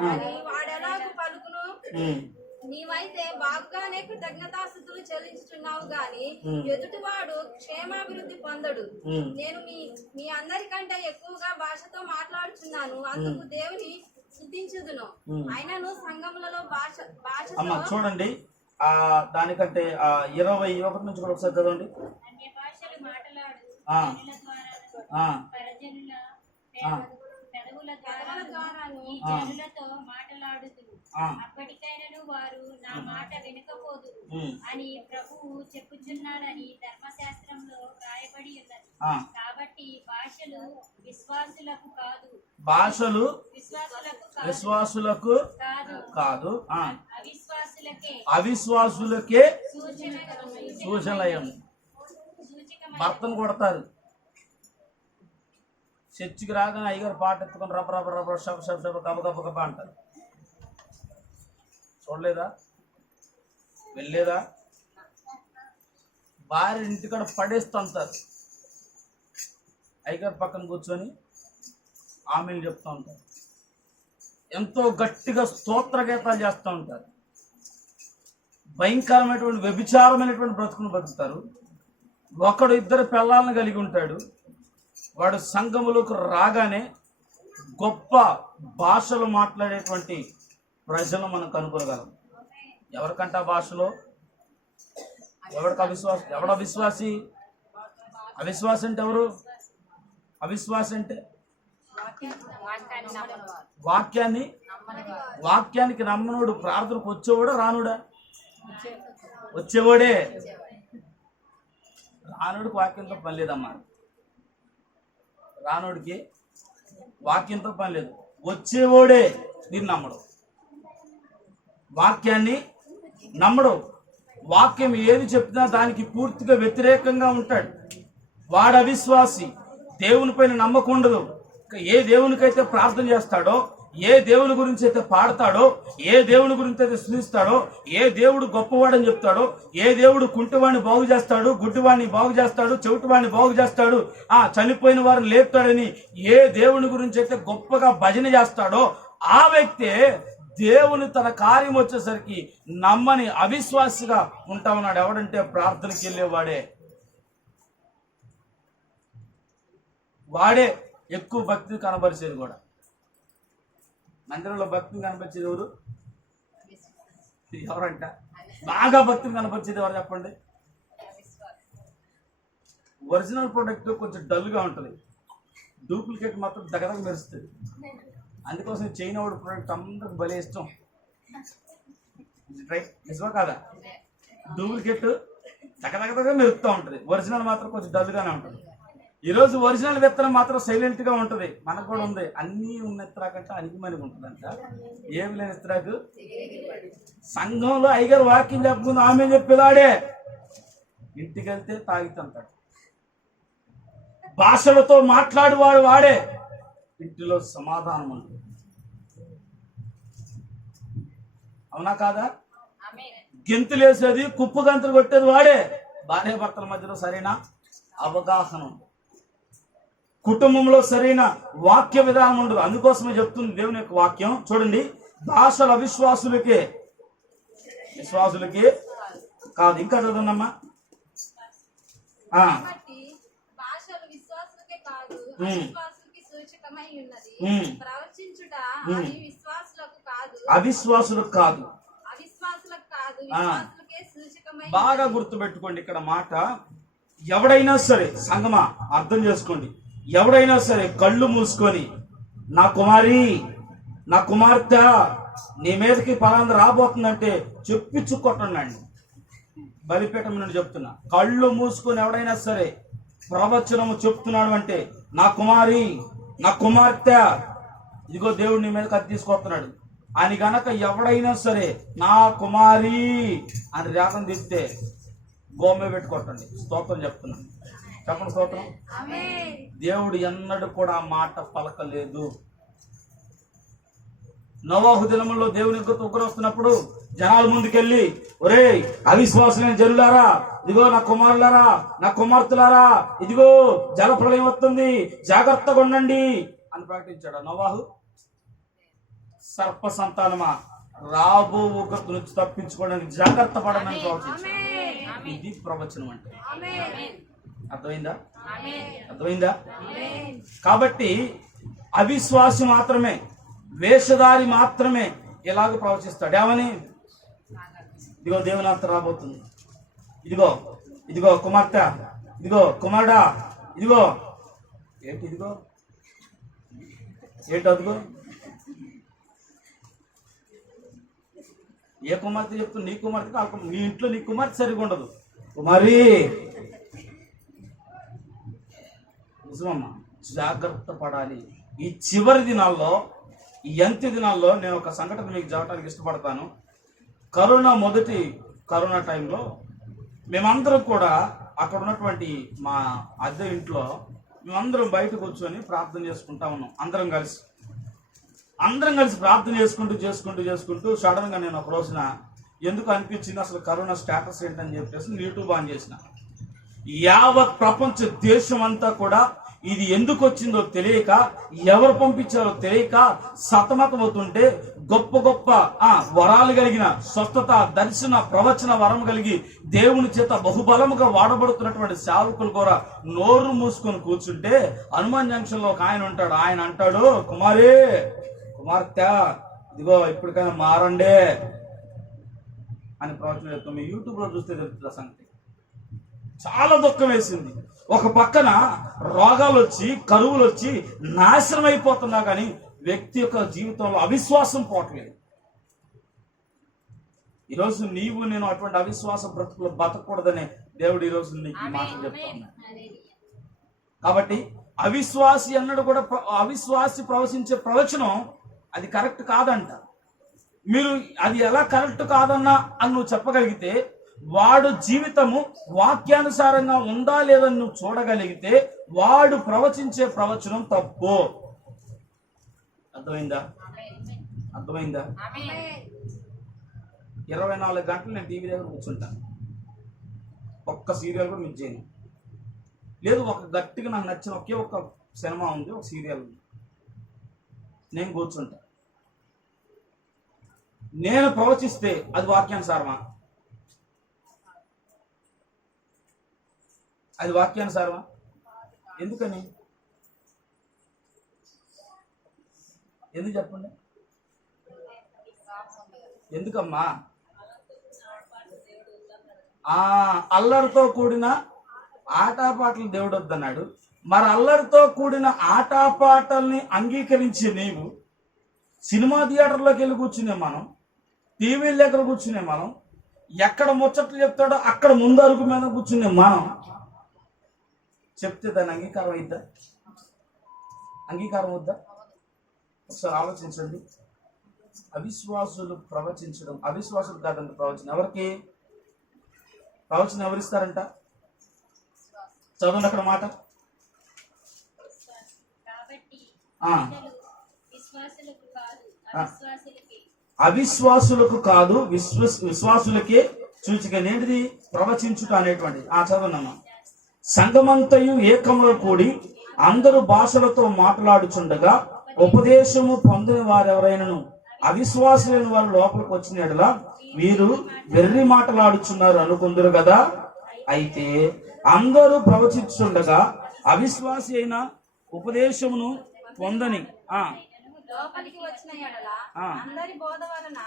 అని వాడెలాగూ పలుకును. నీవైతే బాగుగానే కృతజ్ఞతాస్తుతులు చెల్లించుచున్నావు గాని ఎదుటివాడు క్షేమాభివృద్ధి పొందడు. నేను మీ అందరికంటే ఎక్కువగా భాషతో మాట్లాడుచున్నాను, అందుకు దేవుని స్తుతించుదును. అయినను సంఘములలో భాష చూడండి దానికంటే 21 నుంచి కూడా ఒకసారి చదవండి. అప్పటికైనను వారు నా మాట వినకపోదురు అని ప్రభువు చెప్పుచున్నాడని ధర్మశాస్త్రంలో రాయబడి ఉన్నది. కాబట్టి భాషలు విశ్వాసులకు కాదు, విశ్వాసులకు కాదు అవిశ్వాసులకే సూచనలయ్యండి. భర్తను కొడతారు, చర్చికి రాగానే అయ్యగారు పాట ఎత్తుకొని రబ్బ రబ్బ రబ్బ షబ షబ షబ గబ గబ గబ అంటారు. చూడలేదా? వెళ్ళలేదా? భార్య ఇంటికాడ పడేస్తూ అంటారు, అయ్యగారు పక్కన కూర్చొని ఆమెలు చెప్తూ ఉంటారు, ఎంతో గట్టిగా స్తోత్ర గీతాలు చేస్తూ ఉంటారు, భయంకరమైనటువంటి వ్యభిచారమైనటువంటి బ్రతుకును బతుకుతారు. ఒకడు ఇద్దరు పిల్లలను కలిగి ఉంటాడు, వాడు సంఘములకు రాగానే గొప్ప భాషలు మాట్లాడేటువంటి ప్రజలు మనం కనుగొనగలం. ఎవరికంట భాషలో? ఎవరికి అవిశ్వాసం? ఎవడ అవిశ్వాసి? అవిశ్వాసి అంటే ఎవరు? అవిశ్వాసి అంటే వాక్యానికి నమ్మనుడు. ప్రార్థనకు వచ్చేవాడా రానుడా? వచ్చేవాడే. రానుడికి వాక్యంతో పని లేదమ్మా, రానుడికి వాక్యంతో పని లేదు. వచ్చేవాడే దీన్ని నమ్మడు, వాక్యాన్ని నమ్మడు. వాక్యం ఏది చెప్తున్నా దానికి పూర్తిగా వ్యతిరేకంగా ఉంటాడు. వాడు అవిశ్వాసి, దేవుని పైన నమ్మకం ఉండదు. ఏ దేవునికైతే ప్రార్థన చేస్తాడో, ఏ దేవుని గురించి అయితే పాడతాడో, ఏ దేవుని గురించి అయితే స్తుతిస్తాడో, ఏ దేవుడు గొప్పవాడని చెప్తాడో, ఏ దేవుడు కుంటివాడిని బాగు చేస్తాడు, గుడ్డివాడిని బాగు చేస్తాడు, చెవిటివాడిని బాగు చేస్తాడు, చనిపోయిన వారిని లేపుతాడని ఏ దేవుని గురించి అయితే గొప్పగా భజన చేస్తాడో ఆ వ్యక్తే దేవుని తన కార్యం వచ్చేసరికి నమ్మని అవిశ్వాసిగా ఉంటా ఉన్నాడు. ఎవడంటే ప్రార్థనకి వెళ్ళేవాడే. వాడే ఎక్కువ భక్తిని కనబరిచేది కూడా. మందిరంలో భక్తిని కనపరిచేది ఎవరు? ఎవరంట బాగా భక్తిని కనపరిచేది ఎవరు చెప్పండి? ఒరిజినల్ ప్రోడక్ట్ కొంచెం డల్గా ఉంటుంది, డూప్లికేట్ మాత్రం దగ్గరకు మెరుస్తుంది. అందుకోసం చైనా వాడు ప్రోడక్ట్ అందరికి భలే ఇష్టం. రైట్, నిజమా కాదా? డూప్లికేట్ దగ్గర మెరుస్తూ ఉంటుంది, ఒరిజినల్ మాత్రం కొంచెం డల్గానే ఉంటుంది. ఈరోజు ఒరిజినల్ విత్తనం మాత్రం సైలెంట్గా ఉంటుంది. మనకు కూడా ఉంది, అన్నీ ఉన్న ఇస్త్రాకంటే అణిగిమణిగి ఉంటుందంట. ఏమి లేని ఇస్త్రాకు. సంఘంలో అయ్యగారు వాక్యం చెప్పకుండా ఆమె చెప్పేదాడే, ఇంటికి వెళ్తే తాగితంటాడు. భాషలతో మాట్లాడేవాడు వాడే, ఇంటిలో సమాధానం ఉంటుంది. అవునా కాదా? గెంతులేసేది, కుప్పు గంతులు కొట్టేది వాడే. భార్య భర్తల మధ్యలో సరైన అవగాహన ఉండదు, కుటుంబంలో సరైన వాక్య విధానం ఉండదు. అందుకోసమే చెప్తుంది దేవుని యొక్క వాక్యం. చూడండి, భాషలు అవిశ్వాసులకే, విశ్వాసులకే కాదు. ఇంకా చదవనమ్మా. భాషలు విశ్వాసులకే కాదు, అవిశ్వాసులకి సూచకమై ఉన్నది. ప్రవచించుట విశ్వాసులకు కాదు, అవిశ్వాసులకు కాదు, అవిశ్వాసులకు కాదు, విశ్వాసులకే సూచకమై. బాగా గుర్తుపెట్టుకోండి ఇక్కడ మాట. ఎవడైనా సరే, సంగమా అర్థం చేసుకోండి, ఎవడైనా సరే కళ్ళు మూసుకొని నా కుమారి, నా కుమార్తె నీ మీదకి పలాంది రాబోతుందంటే చెప్పించు కొట్టండి. బలిపీఠం నుండి చెప్తున్నా, కళ్ళు మూసుకొని ఎవడైనా సరే ప్రవచనము చెప్తున్నాడు అంటే నా కుమారి, నా కుమార్తె, ఇదిగో దేవుడు నీ మీదకి అది తీసుకొస్తున్నాడు అని గనక ఎవడైనా సరే నా కుమారి అని రేఖం తిప్పితే గోమె పెట్టుకొట్టండి. స్తోత్రం చెప్తున్నాను, చెప్పండి స్తోత్రం. దేవుడు ఎన్నడూ కూడా ఆ మాట పలకలేదు. నోవాహు దినముల్లో దేవుని ఉగ్రం వస్తున్నప్పుడు జనాల ముందుకెళ్ళి, ఒరే అవిశ్వాసమైన జనులారా, ఇదిగో నా కుమారులారా, నా కుమార్తెలారా, ఇదిగో జల ప్రళయం వస్తుంది, జాగ్రత్తగా ఉండండి అని ప్రకటించాడు నోవాహు. సర్ప సంతానమా, రాబో ఉగ్రత నుంచి తప్పించుకోవడానికి జాగ్రత్త పడమని ప్రవచించాడు. ఇది ప్రవచనం అంటే. అర్థమైందా? అర్థమైందా? కాబట్టి అవిశ్వాసి మాత్రమే, వేషధారి మాత్రమే ఇలాగ ప్రవచిస్తాడు. ఏమని? ఇదిగో దేవుని అంత రాబోతుంది, ఇదిగో ఇదిగో కుమార్తె, ఇదిగో కుమారుడా, ఇదిగో ఏంటి, ఇదిగో ఏంటి, అదిగో. ఏ కుమార్తె చెప్తుంది? నీ కుమార్తె, నీ ఇంట్లో నీ కుమార్తె సరిగా ఉండదు. కుమారి, నిజమమ్మా, జాగ్రత్త పడాలి. ఈ చివరి దినాల్లో, ఈ అంత్య దినాల్లో నేను ఒక సంఘటన మీకు చెప్పడానికి ఇష్టపడతాను. కరోనా టైంలో మేమందరం కూడా అక్కడ ఉన్నటువంటి మా అద్దె ఇంట్లో మేమందరం బయట కూర్చొని ప్రార్థన చేసుకుంటా ఉన్నాం. అందరం కలిసి ప్రార్థన చేసుకుంటూ సడన్గా నేను ఒక రోజున ఎందుకు అనిపించింది, అసలు కరోనా స్టేటస్ ఏంటని చెప్పేసి యూట్యూబ్ ఆన్ చేసిన. యావత్ ప్రపంచ దేశం అంతా కూడా ఇది ఎందుకు వచ్చిందో తెలియక, ఎవరు పంపించారో తెలియక సతమతమవుతుంటే, గొప్ప గొప్ప వరాలు కలిగిన, స్వస్థత, దర్శన, ప్రవచన వరం కలిగి దేవుని చేత బహుబలముగా వాడబడుతున్నటువంటి సేవకులు కూడా నోరు మూసుకొని కూర్చుంటే, హనుమాన్ జంక్షన్ లో ఒక ఆయన ఉంటాడు. ఆయన అంటాడు, కుమార్తె, ఇదిగో ఇప్పటికైనా మారండే అని ప్రవచనం చెప్తాం. మీ యూట్యూబ్ లో చూస్తే తెలుస్తుంది సంగతి. చాలా దుఃఖం వేసింది. ఒక పక్కన రోగాలు వచ్చి, కరువులు వచ్చి నాశనం అయిపోతున్నా కానీ వ్యక్తి యొక్క జీవితంలో అవిశ్వాసం పోవట్లేదు. ఈరోజు నీవు నేను అటువంటి అవిశ్వాస బ్రతుకులు బతకూడదనే దేవుడు ఈరోజు నీకు ఈ మాట చెప్తాను. కాబట్టి అవిశ్వాసి అన్నాడు కూడా, అవిశ్వాసి ప్రవచించే ప్రవచనం అది కరెక్ట్ కాదంట. మీరు అది ఎలా కరెక్ట్ కాదన్నా అని నువ్వు చెప్పగలిగితే, వాడు జీవితము వాక్యానుసారంగా ఉందా లేదని నువ్వు చూడగలిగితే, వాడు ప్రవచించే ప్రవచనం తప్పు. అర్థమైందా? 24 గంటలు నేను టీవీ దగ్గర కూర్చుంటాను. ఒక్క సీరియల్ కూడా మిస్ చేయను. లేదు, ఒక గట్టిగా నాకు నచ్చిన ఒకే ఒక సినిమా ఉంది, ఒక సీరియల్ ఉంది, నేను కూర్చుంటా. నేను ప్రవచిస్తే అది వాక్యానుసారమా? అది వాక్యానుసారమా? ఎందుకని? ఎందుకు చెప్పండి? ఎందుకమ్మా? అల్లరితో కూడిన ఆటపాటలు దేవుడు వద్దన్నాడు. మరి అల్లరితో కూడిన ఆటపాటల్ని అంగీకరించి నీవు సినిమా థియేటర్లోకి వెళ్ళి కూర్చునే మనం, టీవీల దగ్గర కూర్చునే మనం, ఎక్కడ ముచ్చట్లు చెప్తాడో అక్కడ ముందు అరుగు మీద కూర్చునే మనం చెప్తే దాని అంగీకారం అయిద్దా? అంగీకారం వద్దా? ఒకసారి ఆలోచించండి. అవిశ్వాసులు ప్రవచించడం, అవిశ్వాసులు కాదంట ప్రవచనం. ఎవరికి ప్రవచనం ఎవరిస్తారంట? చదవండి అక్కడ మాట. అవిశ్వాసులకు కాదు విశ్వాసులకే సూచిక ఏంటిది? ప్రవచించుట అనేటువంటిది. చదవనమ్మా. సంఘమంతయు ఏకములో కూడి అందరూ భాషలతో మాట్లాడుచుండగా ఉపదేశము పొందిన వారెవరైనను అవిశ్వాసులైన వారు లోపలికి వచ్చిన యెడల వీరు వెర్రి మాటలాడుచున్నారు అనుకుందరు కదా. అయితే అందరూ ప్రవచించుండగా అవిశ్వాసి అయిన ఉపదేశమును పొందని లోపలికి వచ్చిన యెడల అందరి బోధ వలన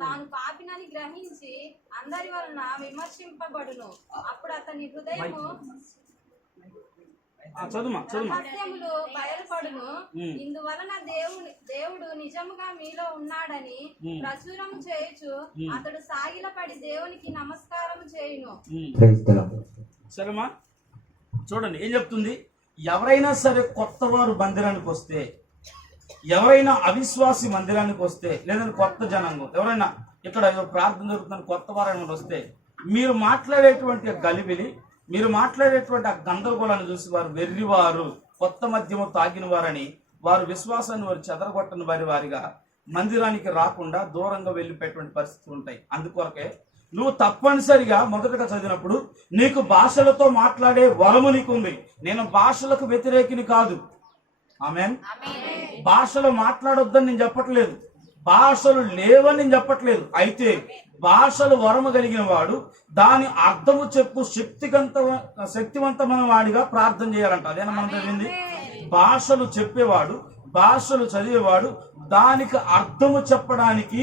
తాను పాపినని గ్రహించి అందరి వలన విమర్శింపబడును. అప్పుడు అతని హృదయము రహస్యములు బయలుపడును. ఇందువలన దేవుడు నిజముగా మీలో ఉన్నాడని ప్రచురము చేయుచు అతడు సాగిలపడి దేవునికి నమస్కారం చేయును. సరేమా, చూడండి ఏం చెప్తుంది. ఎవరైనా సరే కొత్త వారు మందిరానికి వస్తే, ఎవరైనా అవిశ్వాసి మందిరానికి వస్తే, లేదంటే కొత్త జనాంగం ఎవరైనా ఇక్కడ ప్రార్థన జరుగుతున్న కొత్త వారైనా వస్తే, మీరు మాట్లాడేటువంటి గలిబిలి, మీరు మాట్లాడేటువంటి ఆ గందరగోళాన్ని చూసి వారు వెర్రివారు, కొత్త మద్యము తాగిన వారని, వారు విశ్వాసాన్ని వారు చెదరగొట్టని వారిగా మందిరానికి రాకుండా దూరంగా వెళ్ళిపోయేటువంటి పరిస్థితులు ఉంటాయి. అందుకొరకే నువ్వు తప్పనిసరిగా మొదటగా చదివినప్పుడు నీకు భాషలతో మాట్లాడే వరము నీకుంది. నేను భాషలకు వ్యతిరేకిని కాదు. ఆమేన్. భాషలో మాట్లాడొద్దని నేను చెప్పట్లేదు. భాషలు లేవని నేను చెప్పట్లేదు. అయితే భాషలు వరము కలిగిన వాడు దాని అర్థము చెప్పు శక్తివంతమైన వాడిగా ప్రార్థన చేయాలంట. అదేనా మనం చదివింది? భాషలు చెప్పేవాడు, భాషలు చదివేవాడు దానికి అర్థము చెప్పడానికి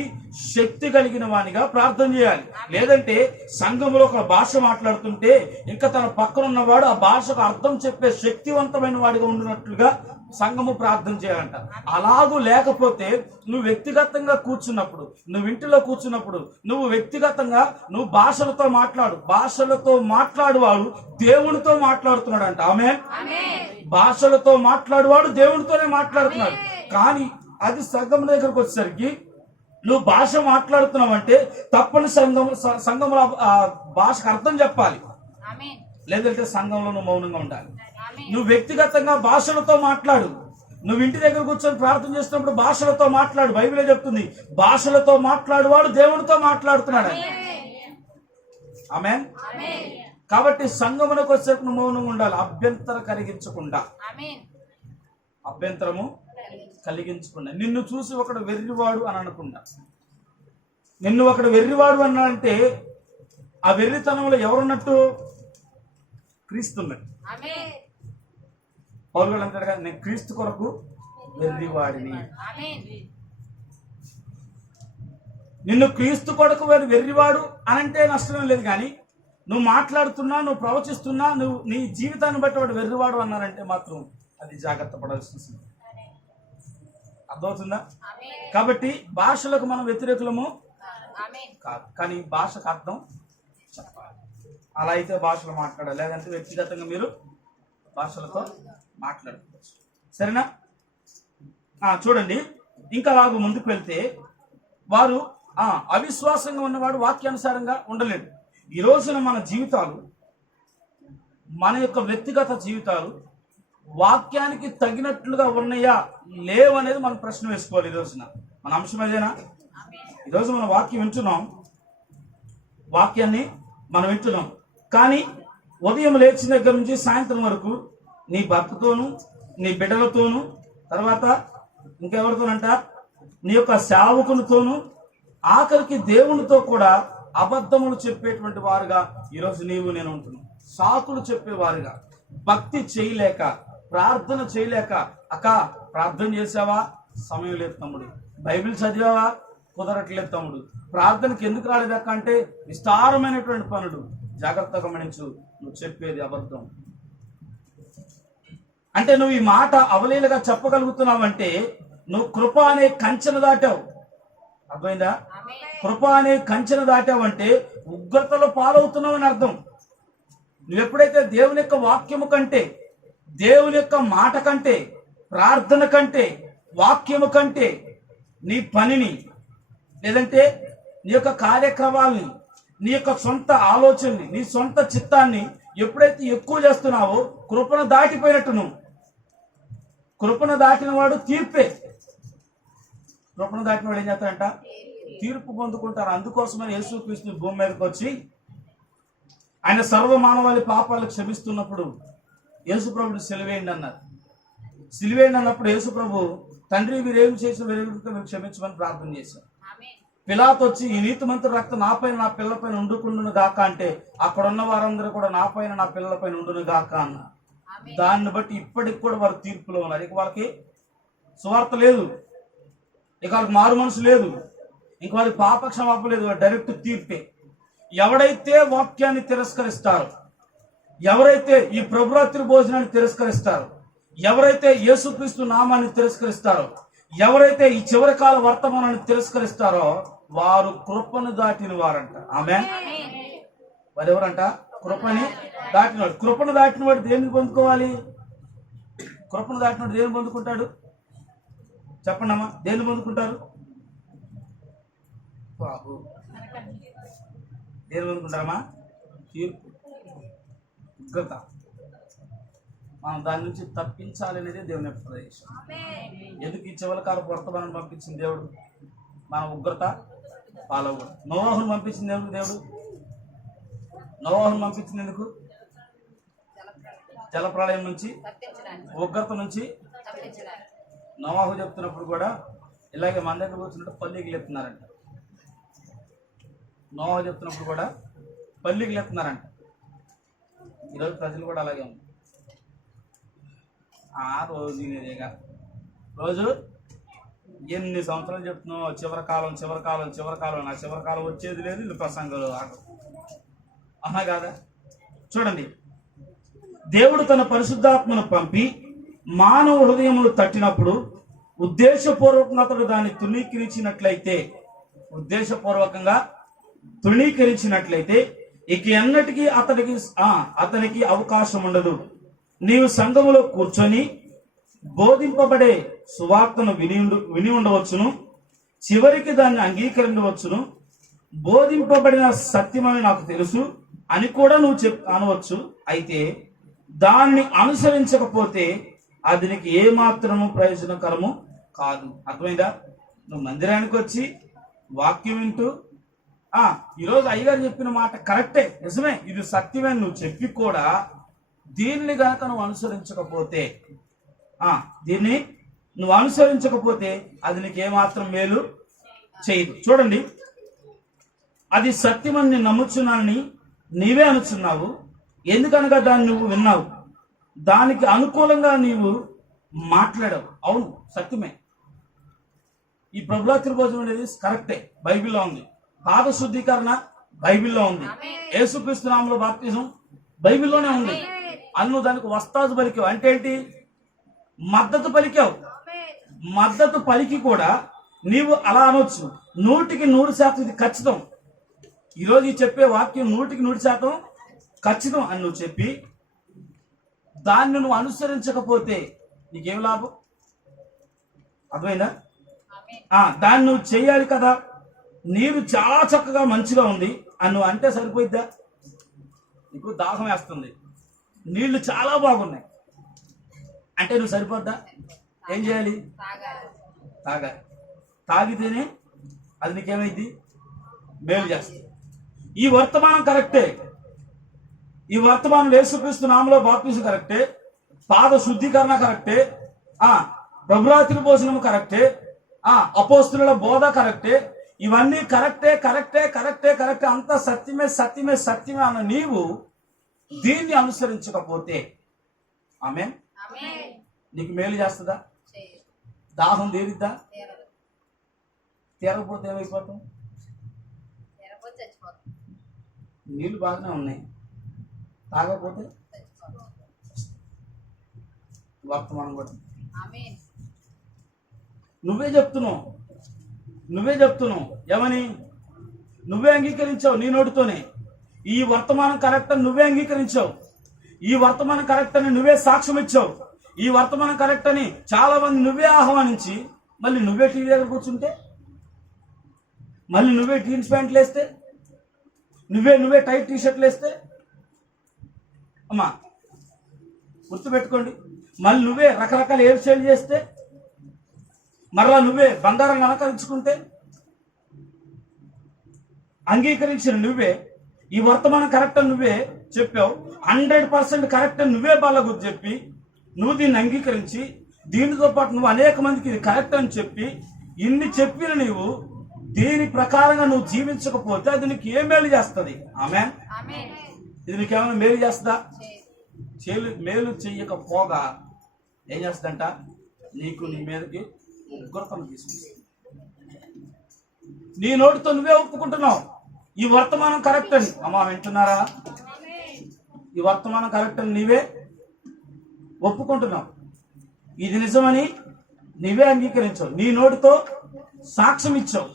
శక్తి కలిగిన వానిగా ప్రార్థన చేయాలి. లేదంటే సంఘంలో ఒక భాష మాట్లాడుతుంటే ఇంకా తన పక్కన ఉన్నవాడు ఆ భాషకు అర్థం చెప్పే శక్తివంతమైన వాడిగా ఉండినట్లుగా సంఘము ప్రార్థన చేయాలంట. అలాగూ లేకపోతే నువ్వు వ్యక్తిగతంగా కూర్చున్నప్పుడు, నువ్వు ఇంటిలో కూర్చున్నప్పుడు నువ్వు వ్యక్తిగతంగా నువ్వు భాషలతో మాట్లాడు. భాషలతో మాట్లాడువాడు దేవునితో మాట్లాడుతున్నాడు అంట. ఆమేన్. భాషలతో మాట్లాడువాడు దేవునితోనే మాట్లాడుతున్నాడు. కానీ అది సంఘం దగ్గరకు వచ్చేసరికి నువ్వు భాష మాట్లాడుతున్నావంటే తప్పని సంఘంలో భాషకు అర్థం చెప్పాలి. లేదంటే సంఘంలో నువ్వు మౌనంగా ఉండాలి. నువ్వు వ్యక్తిగతంగా భాషలతో మాట్లాడు. నువ్వు ఇంటి దగ్గర కూర్చొని ప్రార్థన చేస్తున్నప్పుడు భాషలతో మాట్లాడు. బైబిలే చెప్తుంది, భాషలతో మాట్లాడువాడు దేవునితో మాట్లాడుతున్నాడు. ఆమేన్. కాబట్టి సంఘమునకు వచ్చేటప్పుడు నువ్వు మౌనంగా ఉండాలి. అభ్యంతరము కలిగించకుండా. నిన్ను చూసి ఒకడు వెర్రివాడు అని అనకుండా. నిన్ను ఒకడు వెర్రివాడు అన్నాడంటే ఆ వెర్రితనంలో ఎవరున్నట్టు? క్రీస్తున్నట్టు. పౌలు గారు అంటాడు కదా, నేను క్రీస్తు కొరకు వెర్రివాడిని. నిన్ను క్రీస్తు కొరకు వెర్రివాడు అనంటే నష్టం లేదు. కానీ నువ్వు మాట్లాడుతున్నా, నువ్వు ప్రవచిస్తున్నా, నువ్వు నీ జీవితాన్ని బట్టి వాడు వెర్రివాడు అన్నారంటే మాత్రం అది జాగ్రత్త పడాల్సింది. అర్థమవుతుందా? కాబట్టి భాషలకు మనం వ్యతిరేకులము కాదు, కానీ భాషకు అర్థం చెప్పాలి. అలా అయితే భాషలు మాట్లాడాలి. లేదంటే వ్యక్తిగతంగా మీరు భాషలతో మాట్లాడుకోవచ్చు. సరేనా? చూడండి, ఇంకా అలాగూ ముందుకు వెళ్తే వారు అవిశ్వాసంగా ఉన్నవాడు వాక్యానుసారంగా ఉండలేడు. ఈ రోజున మన జీవితాలు, మన యొక్క వ్యక్తిగత జీవితాలు వాక్యానికి తగినట్లుగా ఉన్నాయా లేవనేది మనం ప్రశ్న వేసుకోవాలి. ఈ రోజున మన అంశం ఏదైనా, ఈరోజు మనం వాక్యం వింటున్నాం, వాక్యాన్ని మనం వింటున్నాం. కానీ ఉదయం లేచిన దగ్గర నుంచి సాయంత్రం వరకు నీ భర్తతోనూ, నీ బిడ్డలతోనూ, తర్వాత ఇంకెవరితోనంట, నీ యొక్క సేవకులతోనూ, ఆఖరికి దేవునితో కూడా అబద్ధములు చెప్పేటువంటి వారుగా ఈరోజు నీవు నేను ఉంటున్నాం. సాకులు చెప్పేవారుగా, భక్తి చేయలేక, ప్రార్థన చేయలేక. అక్క ప్రార్థన చేసావా? సమయం లేదు తమ్ముడు. బైబిల్ చదివావా? కుదరట్లేదు తమ్ముడు. ప్రార్థనకి ఎందుకు రాలేదక్క అంటే విస్తారమైనటువంటి పనులు. జాగ్రత్తగా గమనించు, నువ్వు చెప్పేది అబద్ధం. అంటే నువ్వు ఈ మాట అవలీలగా చెప్పగలుగుతున్నావంటే నువ్వు కృప అనే కంచెను దాటావు. అర్థమైందా? కృప అనే కంచెను దాటావంటే ఉగ్రతలో పాలవుతున్నావు అని అర్థం. నువ్వు ఎప్పుడైతే దేవుని యొక్క వాక్యము కంటే, దేవుని యొక్క మాట కంటే, ప్రార్థన కంటే, వాక్యము కంటే నీ పనిని, లేదంటే నీ యొక్క కార్యక్రమాల్ని, నీ యొక్క సొంత ఆలోచనని, నీ సొంత చిత్తాన్ని ఎప్పుడైతే ఎక్కువ చేస్తున్నావో కృపను దాటిపోయినట్టు. నువ్వు కృపను దాటిన వాడు తీర్పే. కృపను దాటిన వాడు ఏం చేస్తాడంట? తీర్పు పొందుకుంటారు. అందుకోసమని యేసుక్రీస్తు భూమి మీదకి వచ్చి ఆయన సర్వ మానవాళి పాపాలు క్షమిస్తున్నప్పుడు యేసుప్రభుని సిలువేయండి అన్నారు. సిలువేయండి అన్నప్పుడు యేసుప్రభు, తండ్రి వీరేమి చేసిన మీరు క్షమించమని ప్రార్థన చేశారు. పిలాతు వచ్చి, ఈ నీతిమంతుడు రక్తం నాపైన నా పిల్లలపైన ఉండుకుండును గాక అంటే అక్కడ ఉన్న వారందరూ కూడా నాపైన నా పిల్లలపైన ఉండును గాక అన్నారు. దాన్ని బట్టి ఇప్పటికి కూడా వారు తీర్పులో ఉన్నారు. ఇక వాళ్ళకి సువార్త లేదు, ఇక వాళ్ళకి మారు మనసు లేదు, ఇంక వాళ్ళకి పాప క్షమాపణ లేదు. డైరెక్ట్ తీర్పే. ఎవడైతే వాక్యాన్ని తిరస్కరిస్తారో, ఎవరైతే ఈ ప్రభురాత్రి భోజనాన్ని తిరస్కరిస్తారో, ఎవరైతే యేసుక్రీస్తు నామాన్ని తిరస్కరిస్తారో, ఎవరైతే ఈ చివరి కాల వర్తమానాన్ని తిరస్కరిస్తారో వారు కృపను దాటిన వారంట. ఆమేన్. వారు ఎవరంట? కృపని దాటినవాడు. కృపను దాటినవాడు దేన్ని పొందుకోవాలి? కృపను దాటినవాడు దేన్ని పొందుకుంటాడు? చెప్పండి అమ్మా, దేన్ని పొందుకుంటారు? బాబు దేన్ని పొందుకుంటారమ్మా? తీర్పు, ఉగ్రత. మనం దాని నుంచి తప్పించాలనేది దేవుని యొక్క ప్రదేశం. ఎందుకు ఈ చివరికాల వర్తమానం పంపించింది దేవుడు? మన ఉగ్రత పాలవు. నోవాహును పంపించింది దేవుడు. నోవాహును పంపించింది ఎందుకు? జలప్రళయం నుంచి, ఉగ్రత నుంచి. నోవాహు చెప్తున్నప్పుడు కూడా ఇలాగే మన దగ్గర కూర్చున్నట్టు పల్లీకి ఎత్తున్నారంట. నోవా చెప్తున్నప్పుడు కూడా పల్లీకి ఎత్తున్నారంట. ఈరోజు ప్రజలు కూడా అలాగే ఉంది. రోజు ఇదేగా రోజు ఎన్ని సంవత్సరాలు చెప్తున్నావు చివరి కాలం చివరి కాలం చివరి కాలం. నా చివరి కాలం వచ్చేది లేదు, ఇల్లు ప్రసంగాలు ఆగవు. అన్నా కాదా? చూడండి, దేవుడు తన పరిశుద్ధాత్మను పంపి మానవ హృదయములు తట్టినప్పుడు ఉద్దేశపూర్వకంగా అతడు దాన్ని తృణీకరించినట్లయితే ఇక ఎన్నటికీ అతనికి అవకాశం ఉండదు. నీవు సంఘములో కూర్చొని బోధింపబడే సువార్తను విని ఉండవచ్చును, చివరికి దాన్ని అంగీకరించవచ్చును. బోధింపబడిన సత్యమని నాకు తెలుసు అని కూడా నువ్వు అనవచ్చు. అయితే దానిని అనుసరించకపోతే అది నీకు ఏమాత్రము ప్రయోజనకరము కాదు. అర్థమైందా? నువ్వు మందిరానికి వచ్చి వాక్యం వింటూ ఈరోజు అయ్యగారు చెప్పిన మాట కరెక్టే, నిజమే, ఇది సత్యమే నువ్వు చెప్పి కూడా దీన్ని గనక నువ్వు అనుసరించకపోతే అది నీకు ఏమాత్రం మేలు చేయదు. చూడండి, అది సత్యమని నేను నమ్ముచున్నానని నీవే అనుచున్నావు. ఎందుకనగా దాన్ని నువ్వు విన్నావు, దానికి అనుకూలంగా నీవు మాట్లాడావు. అవును, సత్యమే. ఈ ప్రభురాత్రి భోజనం అనేది కరెక్టే, బైబిల్లో ఉంది. పాద శుద్ధీకరణ బైబిల్లో ఉంది. యేసుక్రీస్తు నామములో బాప్తిజం బైబిల్లోనే ఉంది. అన్ను దానికి వస్తాదు పలికావు అంటే ఏంటి? మద్దతు పలికావు. మద్దతు పలికి కూడా నీవు అలా అనొచ్చు. 100% ఇది ఖచ్చితం. ఈరోజు చెప్పే వాక్యం 100% ఖచ్చితం అని నువ్వు చెప్పి దాన్ని నువ్వు అనుసరించకపోతే నీకేం లాభం? అర్థమైందా? దాన్ని నువ్వు చేయాలి కదా. నీరు చాలా చక్కగా మంచిగా ఉంది అని నువ్వు అంటే సరిపోయిద్దా? నీకు దాహం వేస్తుంది, నీళ్లు చాలా బాగున్నాయి అంటే నువ్వు సరిపోద్దా? ఏం చేయాలి? తాగాలి. తాగితేనే అది నీకేమైంది? మేలు చేస్తుంది. ఈ వర్తమానం కరెక్టే. ఈ వర్తమానం యేసుక్రీస్తు నామములో బాప్తిజం కరెక్టే, పాద శుద్ధీకరణ కరెక్టే, ప్రభురాత్రి భోజనం కరెక్టే, అపోస్తుల బోధ కరెక్టే. ఇవన్నీ కరెక్టే కరెక్టే కరెక్టే కరెక్టే అంతా సత్యమే సత్యమే సత్యమే అన్న నీవు దీన్ని అనుసరించకపోతే ఆమేన్ నీకు మేలు చేస్తుందా? దాహం తీరిద్దా? తీరకపోతే ఏమైపోతాం? నీళ్ళు బాగానే ఉన్నాయి, తాగకపోతే వర్తమానం కూడా నువ్వే చెప్తున్నావు ఏమని? నువ్వే అంగీకరించావు నీ నోటితోనే. ఈ వర్తమానం కరెక్ట్ అని నువ్వే అంగీకరించావు. ఈ వర్తమానం కరెక్ట్ అని నువ్వే సాక్ష్యం ఇచ్చావు. ఈ వర్తమానం కరెక్ట్ అని చాలా మంది నువ్వే ఆహ్వానించి మళ్ళీ నువ్వే టీవీ దగ్గర కూర్చుంటే, మళ్ళీ నువ్వే జీన్స్ ప్యాంట్లు వేస్తే, నువ్వే టైట్ టీషర్ట్లు వేస్తే, అమ్మా గుర్తుపెట్టుకోండి, మళ్ళీ నువ్వే రకరకాల హెయిర్ స్టైల్ చేస్తే, మరలా నువ్వే బంగారం అలంకరించుకుంటే, అంగీకరించిన నువ్వే ఈ వర్తమానం కరెక్ట్ అని నువ్వే చెప్పావు. 100% కరెక్ట్ అని నువ్వే బాగా చెప్పి నువ్వు దీన్ని అంగీకరించి దీనితో పాటు నువ్వు అనేక మందికి ఇది కరెక్ట్ అని చెప్పి ఇన్ని చెప్పిన నీవు దీని ప్రకారంగా నువ్వు జీవించకపోతే అది నీకు ఏం మేలు చేస్తుంది? ఆమేన్. ఇది నీకేమైనా మేలు చేస్తుందా? మేలు చెయ్యకపోగా ఏం చేస్తుందంట? నీకు నీ మీదకి ఉగ్రతను తీసుకొస్తుంది. నీ నోటితో నువ్వే ఒప్పుకుంటున్నావు ఈ వర్తమానం కరెక్ట్ అని. అమ్మా వింటున్నారా? ఈ వర్తమానం కరెక్ట్ అని నీవే ఒప్పుకుంటున్నావు. ఇది నిజమని నీవే అంగీకరించావు, నీ నోటితో సాక్ష్యం ఇచ్చావు.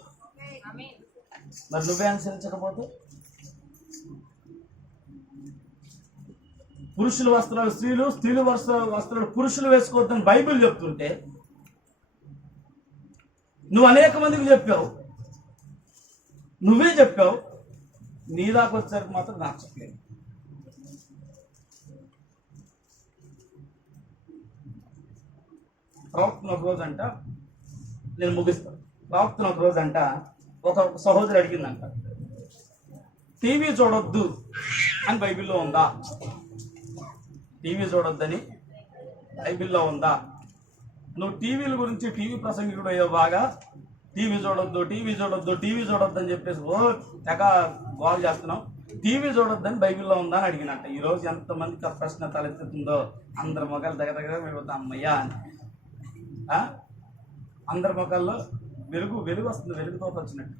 మరి నువ్వే అనుసరించకపోతే పురుషుల వస్త్రాలు స్త్రీలు, స్త్రీలు వస్త్రాలు పురుషులు వేసుకోవద్దని బైబిల్ చెప్తుంటే నువ్వు అనేక మందికి చెప్పావు, నువ్వే చెప్పావు, నీ దాకా వచ్చేసరికి మాత్రం నాకు చెప్పలేదు. ప్రవక్తను ఒక రోజు అంట, నేను ముగిస్తాను. ప్రవక్తను ఒక రోజు అంట ఒక సహోదరు అడిగిందంట, టీవీ చూడొద్దు అని బైబిల్లో ఉందా? టీవీ చూడొద్దని బైబిల్లో ఉందా? నువ్వు టీవీల గురించి టీవీ ప్రసంగికుడు అయ్యో బాగా టీవీ చూడొద్దు అని చెప్పేసి ఓ తెగ గోల్ చేస్తున్నావు. టీవీ చూడొద్దని బైబిల్లో ఉందా అని అడిగినట్ట. ఈరోజు ఎంతమందికి ఆ ప్రశ్న తలెత్తుతుందో అందరి మొక్కలు దగ్గర వెళ్ళిపోతాం అమ్మయ్యా అని. అందరి మొక్కల్లో వెలుగు వస్తుంది, వెలుగుతో వచ్చినట్టు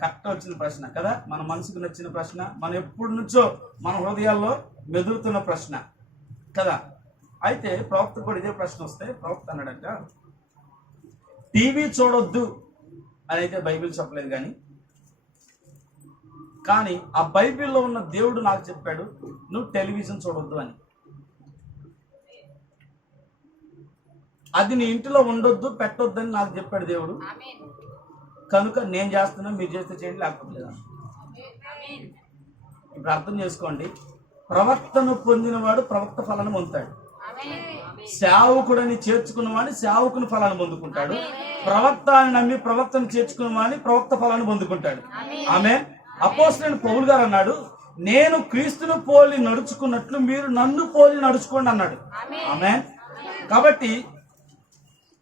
కరెక్ట్ వచ్చిన ప్రశ్న కదా, మన మనసుకు నచ్చిన ప్రశ్న, మనం ఎప్పటి నుంచో మన హృదయాల్లో మెదులుతున్న ప్రశ్న కదా. అయితే ప్రవక్త కూడా ఇదే ప్రశ్న వస్తే ప్రవక్త అన్నాడట, టీవీ చూడొద్దు అని అయితే బైబిల్ చెప్పలేదు, కానీ ఆ బైబిల్లో ఉన్న దేవుడు నాకు చెప్పాడు నువ్వు టెలివిజన్ చూడొద్దు అని. అది నీ ఇంటిలో ఉండొద్దు, పెట్టొద్దు అని నాకు చెప్పాడు దేవుడు. కనుక నేను చేస్తున్నా, మీరు చేస్తే చేయండి, లేకపోతే లేదా. ఇప్పుడు అర్థం చేసుకోండి, ప్రవక్తను పొందినవాడు ప్రవక్త ఫలాన్ని పొందుతాడు, సేవకుడని చేర్చుకున్నవాడిని సేవకుని ఫలాన్ని పొందుకుంటాడు, ప్రవక్త అని నమ్మి ప్రవక్తను చేర్చుకున్నవాడిని ప్రవక్త ఫలాన్ని పొందుకుంటాడు. ఆమె అపోస్తలుడైన పౌలు గారు అన్నాడు, నేను క్రీస్తును పోలి నడుచుకున్నట్లు మీరు నన్ను పోలి నడుచుకోండి అన్నాడు. ఆమె కాబట్టి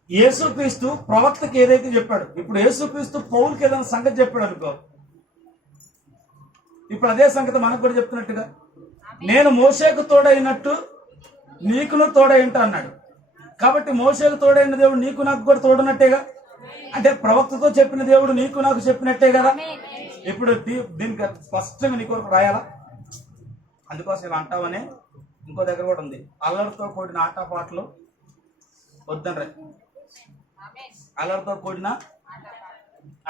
యేసుక్రీస్తు ప్రవక్తకి ఏదైతే చెప్పాడు, ఇప్పుడు యేసుక్రీస్తు పౌలుకి ఏదైనా సంగతి చెప్పాడు అనుకో, ఇప్పుడు అదే సంగతి మనకు కూడా చెప్తున్నట్టుగా, నేను మోషేకు తోడైనట్టు నీకును తోడైంట అన్నాడు. కాబట్టి మోషేకు తోడైన దేవుడు నీకు నాకు కూడా తోడున్నట్టేగా, అంటే ప్రవక్తతో చెప్పిన దేవుడు నీకు నాకు చెప్పినట్టే కదా. ఇప్పుడు దీనికి స్పష్టంగా నీకు రాయాలా, అందుకోసం ఇలా అంటావనే ఇంకో దగ్గర కూడా ఉంది, అల్లరితో కూడిన ఆటపాటలు వద్దనరా. అల్లరితో కూడిన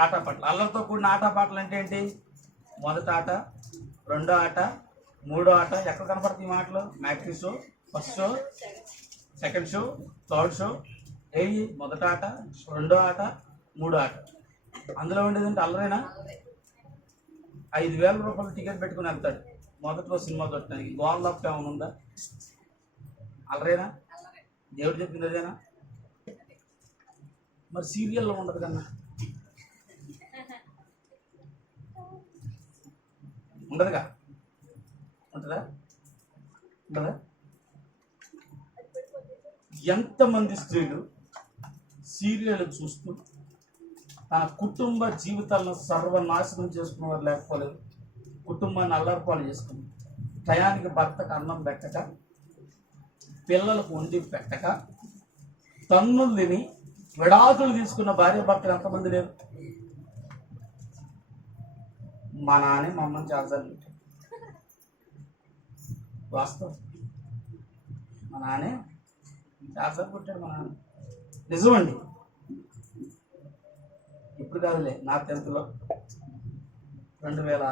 ఆటపాటలు, అల్లరితో కూడిన ఆటపాటలు అంటే ఏంటి? మొదటి ఆట, రెండో ఆట, మూడో ఆట. ఎక్కడ కనపడుతుంది ఈ మాటలు? Matinee show, first show, second show, third show. ఏవి? మొదటి ఆట, రెండో ఆట, మూడో ఆట. అందులో ఉండేదంటే అల్లరేనా? 5,000 రూపాయలు టికెట్ పెట్టుకుని వెళ్తాడు మొదటి రోజు సినిమా చూడటానికి. గోల్ తప్ప ఏమైనా ఉందా? అల్లరేనా? దేవుడు చెప్పింది అదేనా? మరి సీరియల్లో ఉండదు కన్నా, ఉండదుగా, ఉంటుందా? ఉండదా? ఎంతమంది స్త్రీలు సీరియల్ చూస్తూ తన కుటుంబ జీవితాలను సర్వనాశనం చేసుకున్నవారు లేకపోలేదు, కుటుంబాన్ని అల్లరిపాలు చేసుకుని, టయానికి భర్తకు అన్నం పెట్టక, పిల్లలకు వండి పెట్టక, తన్నులు తిని విడాకులు తీసుకున్న భార్య భర్తలు ఎంతమంది లేరు? మా నాన్నే మా అమ్మని చాలాసార్లు పెట్టాడు, వాస్తవం. మా నాన్నే చాలాసార్లు కొట్టాడు మా నాన్న, నిజమండి. ఇప్పుడు కాదులే, నా 10th లో 2006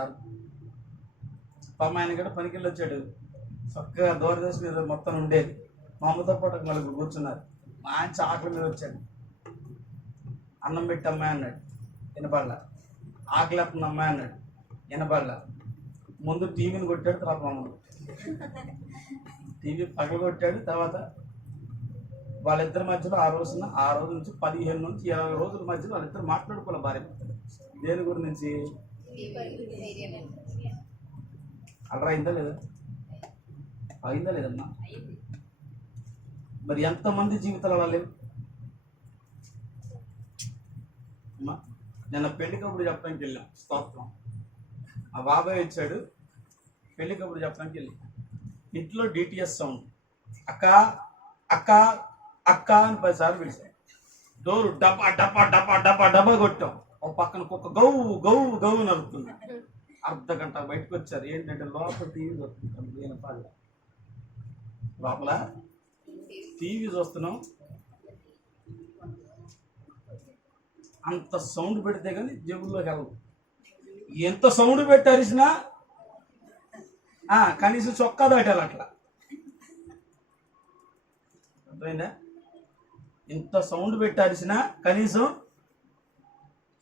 ఆయన కూడా పనికి వెళ్ళి వచ్చాడు, చక్కగా దూరదర్శనం మీద మొత్తం ఉండేది. మా అమ్మతో పాటు మళ్ళీ కూర్చున్నారు. మా ఆయన ఆకలి మీద వచ్చాడు, అన్నం పెట్టి అమ్మాయి అన్నాడు, వినపడలా. ఆకలేస్తుంది అమ్మాయి అన్నాడు, వినపడలా. ముందు టీవీని కొట్టాడు, తర్వాత మమ్మల్ని టీవీ పగల కొట్టాడు. తర్వాత వాళ్ళిద్దరి మధ్యలో ఆ రోజు నుంచి 15 నుంచి 20 రోజుల మధ్యలో వాళ్ళిద్దరు మాట్లాడుకోవాలి భార్య భర్తలు. దేని గురించి? అలా అయిందా లేదా? అయిందా లేదమ్మా? మరి ఎంతమంది జీవితాలు అలా లేవు అమ్మా? నిన్న పెళ్లి కబురు చెప్పడానికి వెళ్ళాం, స్తోత్రం. ఆ బాబాయ్ వచ్చాడు, పెళ్లి కబురు చెప్పడానికి వెళ్ళాం. ఇంట్లో డిటిఎస్ సౌండ్, అక్క అక్క అక్క అని 10 సార్లు పిలిచాం. డోరు డబ్బా డబ్బా డబ్బా డబ్బా డబ్బా కొట్టాం. ఒక పక్కన కుక్క గౌ గౌ గౌ నడుస్తుంది. అర్ధగంట బయటకు వచ్చారు. ఏంటంటే లోపల టీవీ చూస్తున్నాం, లోపల టీవీ చూస్తున్నాం. అంత సౌండ్ పెడితే కానీ జేబుల్లోకి వెళ్ళదు. ఎంత సౌండ్ పెట్టి అరిసినా కనీసం చొక్కా దాటాలి అట్లా, అర్థమైందా? ఎంత సౌండ్ పెట్టి అరిసినా కనీసం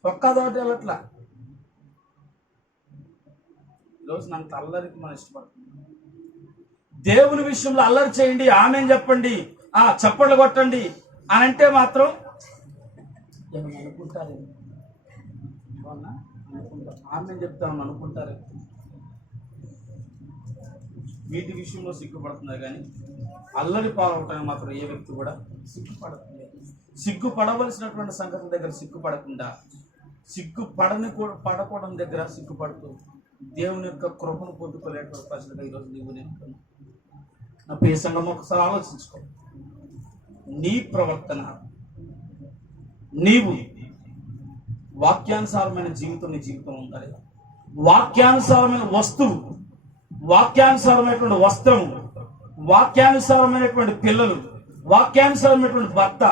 చొక్కా దాటాలి అట్లా. ఈరోజు నాకు అల్లరికి మనం ఇష్టపడుతుంది. దేవుని విషయంలో అల్లరి చేయండి, ఆమెను చెప్పండి, చప్పట్లు కొట్టండి అని అంటే మాత్రం ఏమన్నా అనుకుంటారు, అనుకుంటారు. ఆమె చెప్తామని అనుకుంటారు. వీటి విషయంలో సిగ్గుపడుతున్నారు, కానీ అల్లరి పాలవటానికి మాత్రం ఏ వ్యక్తి కూడా సిగ్గుపడుతుంది. సిగ్గుపడవలసినటువంటి సంగతుల దగ్గర సిగ్గుపడకుండా, పడకూడని దగ్గర సిగ్గుపడుతూ దేవుని యొక్క కృపను పొందుకోలేటువంటి పరిస్థితిగా ఈరోజు నీవు నేను నా ప్రియ సంఘం ఒకసారి ఆలోచించుకో. నీ ప్రవర్తన, నీవు వాక్యానుసారమైన జీవితం నీ జీవితం ఉండాలి. వాక్యానుసారమైన వస్తువు, వాక్యానుసారమైనటువంటి వస్త్రము, వాక్యానుసారమైనటువంటి పిల్లలు, వాక్యానుసారమైనటువంటి భర్త,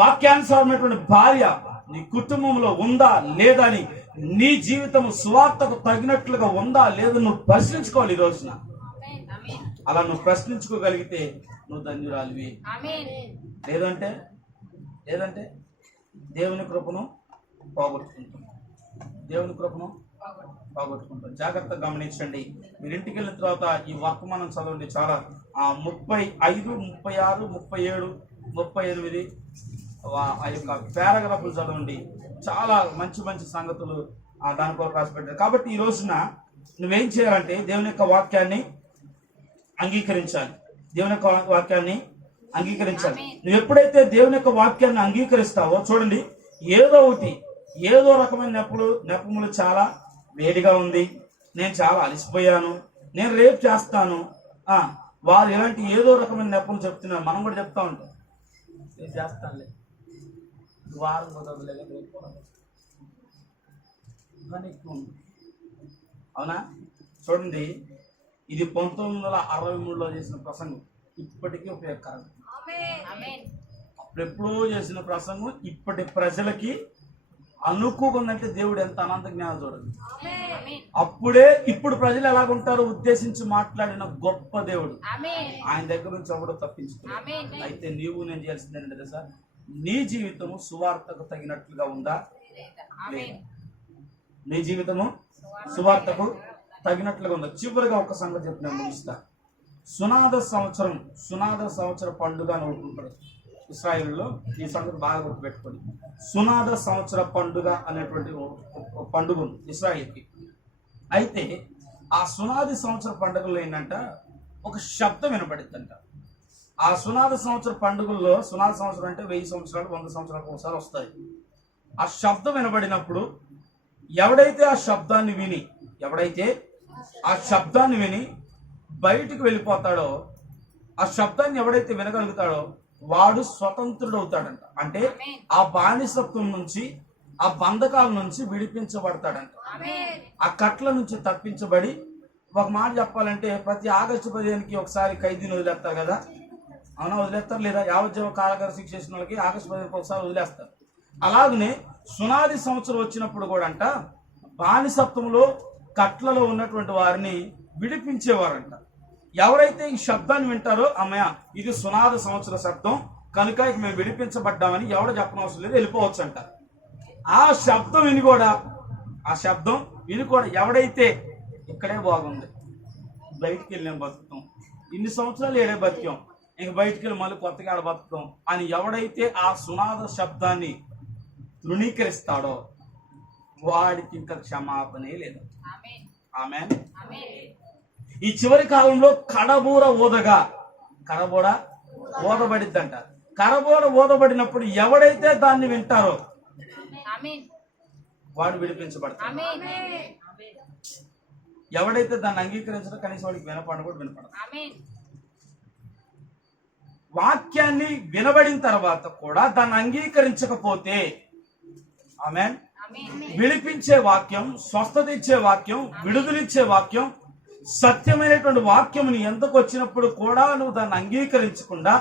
వాక్యానుసారమైనటువంటి భార్య నీ కుటుంబంలో ఉందా లేదా అని, నీ జీవితం సువార్తకు తగినట్లుగా ఉందా లేదా నువ్వు ప్రశ్నించుకోవాలి ఈ రోజున. అలా నువ్వు ప్రశ్నించుకోగలిగితే నువ్వు ధన్యురాలివి. లేదంటే దేవుని కృపను పోగొట్టుకుంటాం. జాగ్రత్తగా గమనించండి. మీరు ఇంటికి వెళ్ళిన తర్వాత ఈ వర్తమానం చదవండి. చాలా 35, 36, 37, 38 ఆ యొక్క పారాగ్రాఫ్లు చదవండి. చాలా మంచి మంచి సంగతులు దాని కొరకు రాసి పెట్టారు. కాబట్టి ఈ రోజున నువ్వేం చేయాలంటే దేవుని యొక్క వాక్యాన్ని అంగీకరించాలి. నువ్వు ఎప్పుడైతే దేవుని యొక్క వాక్యాన్ని అంగీకరిస్తావో, చూడండి, ఏదో రకమైన నెపములు, చాలా వేడిగా ఉంది, నేను చాలా అలసిపోయాను, నేను రేపు చేస్తాను, వారు ఇలాంటి ఏదో రకమైన నెపములు చెప్తున్నారు. మనం కూడా చెప్తా ఉంటాం, నేను చేస్తానులే, వారం కుదరదులే, రేపు అవునా? చూడండి, ఇది 1963లో చేసిన ప్రసంగం ఇప్పటికీ ఉపయోగకరం. అప్పుడెప్పుడో చేసిన ప్రసంగం ఇప్పటి ప్రజలకి అనుకోకుందంటే దేవుడు ఎంత అనంత జ్ఞానం చూడండి. ఇప్పుడు ప్రజలు ఎలాగుంటారో ఉద్దేశించి మాట్లాడిన గొప్ప దేవుడు. ఆయన దగ్గర నుంచి ఎవడో తప్పించుకోవాలి. అయితే నీవు నేను చేయాల్సింది ఏంటంటే తెలుసా, నీ జీవితము సువార్తకు తగినట్లుగా ఉందా లేదా? నీ జీవితము సువార్తకు తగినట్లుగా ఉందా? చివరిగా ఒక సంగతి చెప్పి నేను ముగిస్తా. సునాద సంవత్సర పండుగ అని ఉంటుంది ఇశ్రాయేలులో. ఈ సంగతి బాగా గుర్తుపెట్టుకోండి. సునాద సంవత్సర పండుగ అనేటువంటి పండుగ ఉంది ఇశ్రాయేల్కి. అయితే ఆ సునాది సంవత్సర పండుగలో ఏంటంట, ఒక శబ్దం వినపడిద్దంట. ఆ సునాద సంవత్సర పండుగల్లో, సునాద సంవత్సరం అంటే 1000 సంవత్సరాలు 100 సంవత్సరాలకు ఒకసారి వస్తాయి. ఆ శబ్దం వినబడినప్పుడు ఎవడైతే ఆ శబ్దాన్ని విని బయటికి వెళ్ళిపోతాడో, ఆ శబ్దాన్ని ఎవడైతే వినగలుగుతాడో వాడు స్వతంత్రుడు అవుతాడంట. అంటే ఆ బానిసత్వం నుంచి, ఆ బంధకాల నుంచి విడిపించబడతాడంట. ఆ కట్ల నుంచి తప్పించబడి, ఒక మాట చెప్పాలంటే ప్రతి ఆగస్టు 15కి ఒకసారి ఖైదీని వదిలేస్తారు కదా, అవునా? వదిలేస్తారు లేదా? యావజ్జీవ కారాగార శిక్ష చేసిన వాళ్ళకి ఆగస్టు 15కి ఒకసారి వదిలేస్తారు. అలాగనే సునాది సంవత్సరం వచ్చినప్పుడు కూడా అంట బానిసత్వంలో కట్లలో ఉన్నటువంటి వారిని విడిపించేవారంట. ఎవరైతే ఈ శబ్దాన్ని వింటారో, అమ్మయ్య ఇది సునాద సంవత్సర శబ్దం కనుక ఇక మేము విడిపించబడ్డామని ఎవడో చెప్పనవసరం లేదు, వెళ్ళిపోవచ్చు అంట. ఆ శబ్దం విని కూడా ఎవడైతే ఇక్కడే బాగుంది, బయటికి వెళ్ళి మేము బతుకుతాం, ఇన్ని సంవత్సరాలు ఏడే బతికాం, ఇంక బయటికి వెళ్ళి మళ్ళీ కొత్తగా ఆడ బతుకుతాం అని ఎవడైతే ఆ సునాద శబ్దాన్ని తృణీకరిస్తాడో వాడికి ఇంకా క్షమాపణే లేదు. ఆమేన్. ఈ చివరి కాలంలో కడబూర ఊదబడిద్దంట. కడబూర ఊదబడినప్పుడు ఎవడైతే దాన్ని వింటారో వాడు విడిపించబడతాడు. ఎవడైతే దాన్ని అంగీకరించారో కనీసం వాడికి వినపడను కూడా వినపడదు. వాక్యాన్ని వినబడిన తర్వాత కూడా దాన్ని అంగీకరించకపోతే, ఆమేన్, విడిపించే వాక్యం, స్వస్థత ఇచ్చే వాక్యం, విడుదలిచ్చే వాక్యం, సత్యమైనటువంటి వాక్యముని ఎందుకు వచ్చినప్పుడు కూడా నువ్వు దాన్ని అంగీకరించకుండా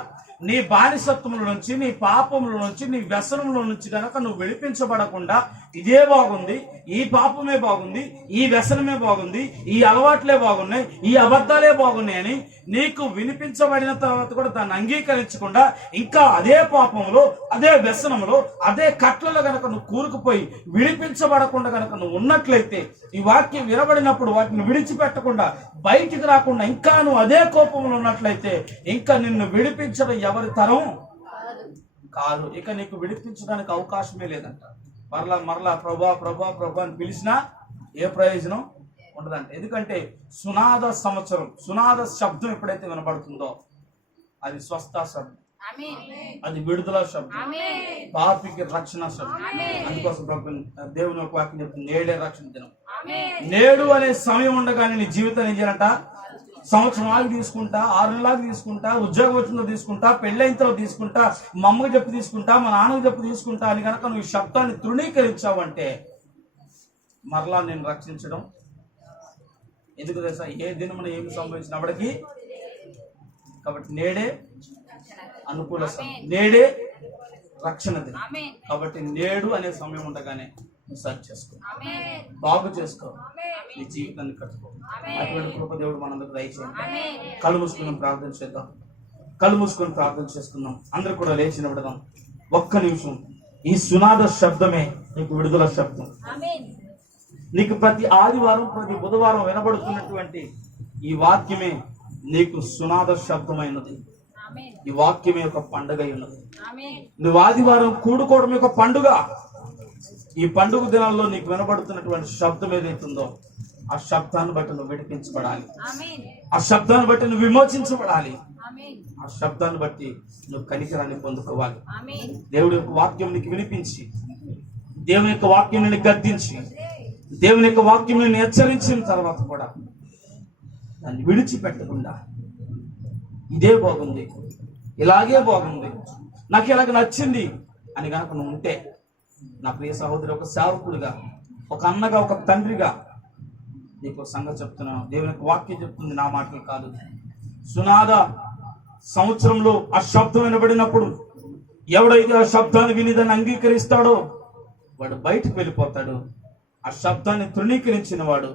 నీ బానిసత్వముల నుంచి, నీ పాపముల నుంచి, నీ వ్యసనముల నుంచి కనుక నువ్వు విడిపించబడకుండా ఇదే బాగుంది, ఈ పాపమే బాగుంది, ఈ వ్యసనమే బాగుంది, ఈ అలవాట్లే బాగున్నాయి, ఈ అబద్ధాలే బాగున్నాయి అని నీకు వినిపించబడిన తర్వాత కూడా దాన్ని అంగీకరించకుండా ఇంకా అదే పాపంలో, అదే వ్యసనంలో, అదే కట్లలో గనక నువ్వు కూరుకుపోయి విడిపించబడకుండా గనక నువ్వు ఉన్నట్లయితే, ఈ వాక్యం వినబడినప్పుడు వాటిని విడిచిపెట్టకుండా బయటికి రాకుండా ఇంకా నువ్వు అదే కోపంలో ఉన్నట్లయితే ఇంకా నిన్ను విడిపించడం ఎవరి తరం కాదు. ఇక నీకు విడిపించడానికి అవకాశమే లేదంట. మరలా ప్రభా ప్రభా ప్రభా అని పిలిచినా ఏ ప్రయోజనం ఉండదంట. ఎందుకంటే సునాద సంవత్సరం, సునాద శబ్దం ఎప్పుడైతే వినబడుతుందో అది స్వస్థ శబ్దం, అది విడుదల శబ్దం, పాపికి రక్షణ శబ్దం. అందుకోసం దేవుని ఒక వాక్యం చెప్తుంది, నేడే రక్షణ దినం. నేడు అనే సమయం ఉండగానే నీ జీవితం ఏం చేయాలంట? సంవత్సరం ఆగి తీసుకుంటా, 6 నెలలాగా తీసుకుంటా, ఉద్యోగం వచ్చిందో తీసుకుంటా, పెళ్ళైన తర్వాత తీసుకుంటా, మా అమ్మకి చెప్పి తీసుకుంటా, మా నాన్నకి చెప్పి తీసుకుంటా అని కనుక నువ్వు ఈ శబ్దాన్ని తృణీకరించావంటే మరలా నేను రక్షించడం ఎందుకు తెలుసా? ఏ దినమున ఏమి సంభవించినప్పటికీ. కాబట్టి నేడే అనుకూల సమయం, నేడే రక్షణ దినం. కాబట్టి నేడు అనే సమయం ఉండగానే నువ్వు సర్చ్ చేసుకో, బాగు చేసుకో, నీ జీవితాన్ని కట్టుకో. అటువంటి కృప దేవుడు మనందరికి దయచేయండి. కళ్ళు మూసుకుని ప్రార్థన చేద్దాం, కళ్ళు మూసుకొని ప్రార్థన చేసుకుందాం. అందరూ కూడా లేచి నిలబడదాం. ఒక్క నిమిషం. ఈ సునాద శబ్దమే నీకు విడుదల శబ్దం. నీకు ప్రతి ఆదివారం, ప్రతి బుధవారం వినబడుతున్నటువంటి ఈ వాక్యమే నీకు సునాద శబ్దమైనది. ఈ వాక్యమే ఒక పండుగ ఉన్నది. నువ్వు ఆదివారం కూడుకోవడం ఒక పండుగ. ఈ పండుగ దినాల్లో నీకు వినబడుతున్నటువంటి శబ్దం ఏదైతుందో ఆ శబ్దాన్ని బట్టి నువ్వు విడిపించబడాలి, ఆ శబ్దాన్ని బట్టి నువ్వు విమోచించబడాలి, ఆ శబ్దాన్ని బట్టి నువ్వు కనికరాన్ని పొందుకోవాలి. దేవుడి యొక్క వాక్యం నీకు వినిపించి, దేవుని యొక్క వాక్యం నిన్ను గద్దించి, దేవుని యొక్క వాక్యం నిన్ను హెచ్చరించిన తర్వాత కూడా దాన్ని విడిచిపెట్టకుండా ఇదే బాగుంది, ఇలాగే బాగుంది, నాకు ఇలాగ నచ్చింది అని కనుక నువ్వు ఉంటే, నా ప్రియ సహోదరి, ఒక సేవకుడిగా, ఒక అన్నగా, ఒక తండ్రిగా నీకు సంగతి చెప్తున్నాను. దేవుని యొక్క వాక్యం చెప్తుంది, నా మాటలు కాదు. సునాద సంవత్సరంలో ఆ శబ్దం వినబడినప్పుడు ఎవడైతే ఆ శబ్దాన్ని విని దాన్ని అంగీకరిస్తాడో వాడు బయటకు వెళ్ళిపోతాడు. ఆ శబ్దాన్ని తృణీకరించిన వాడు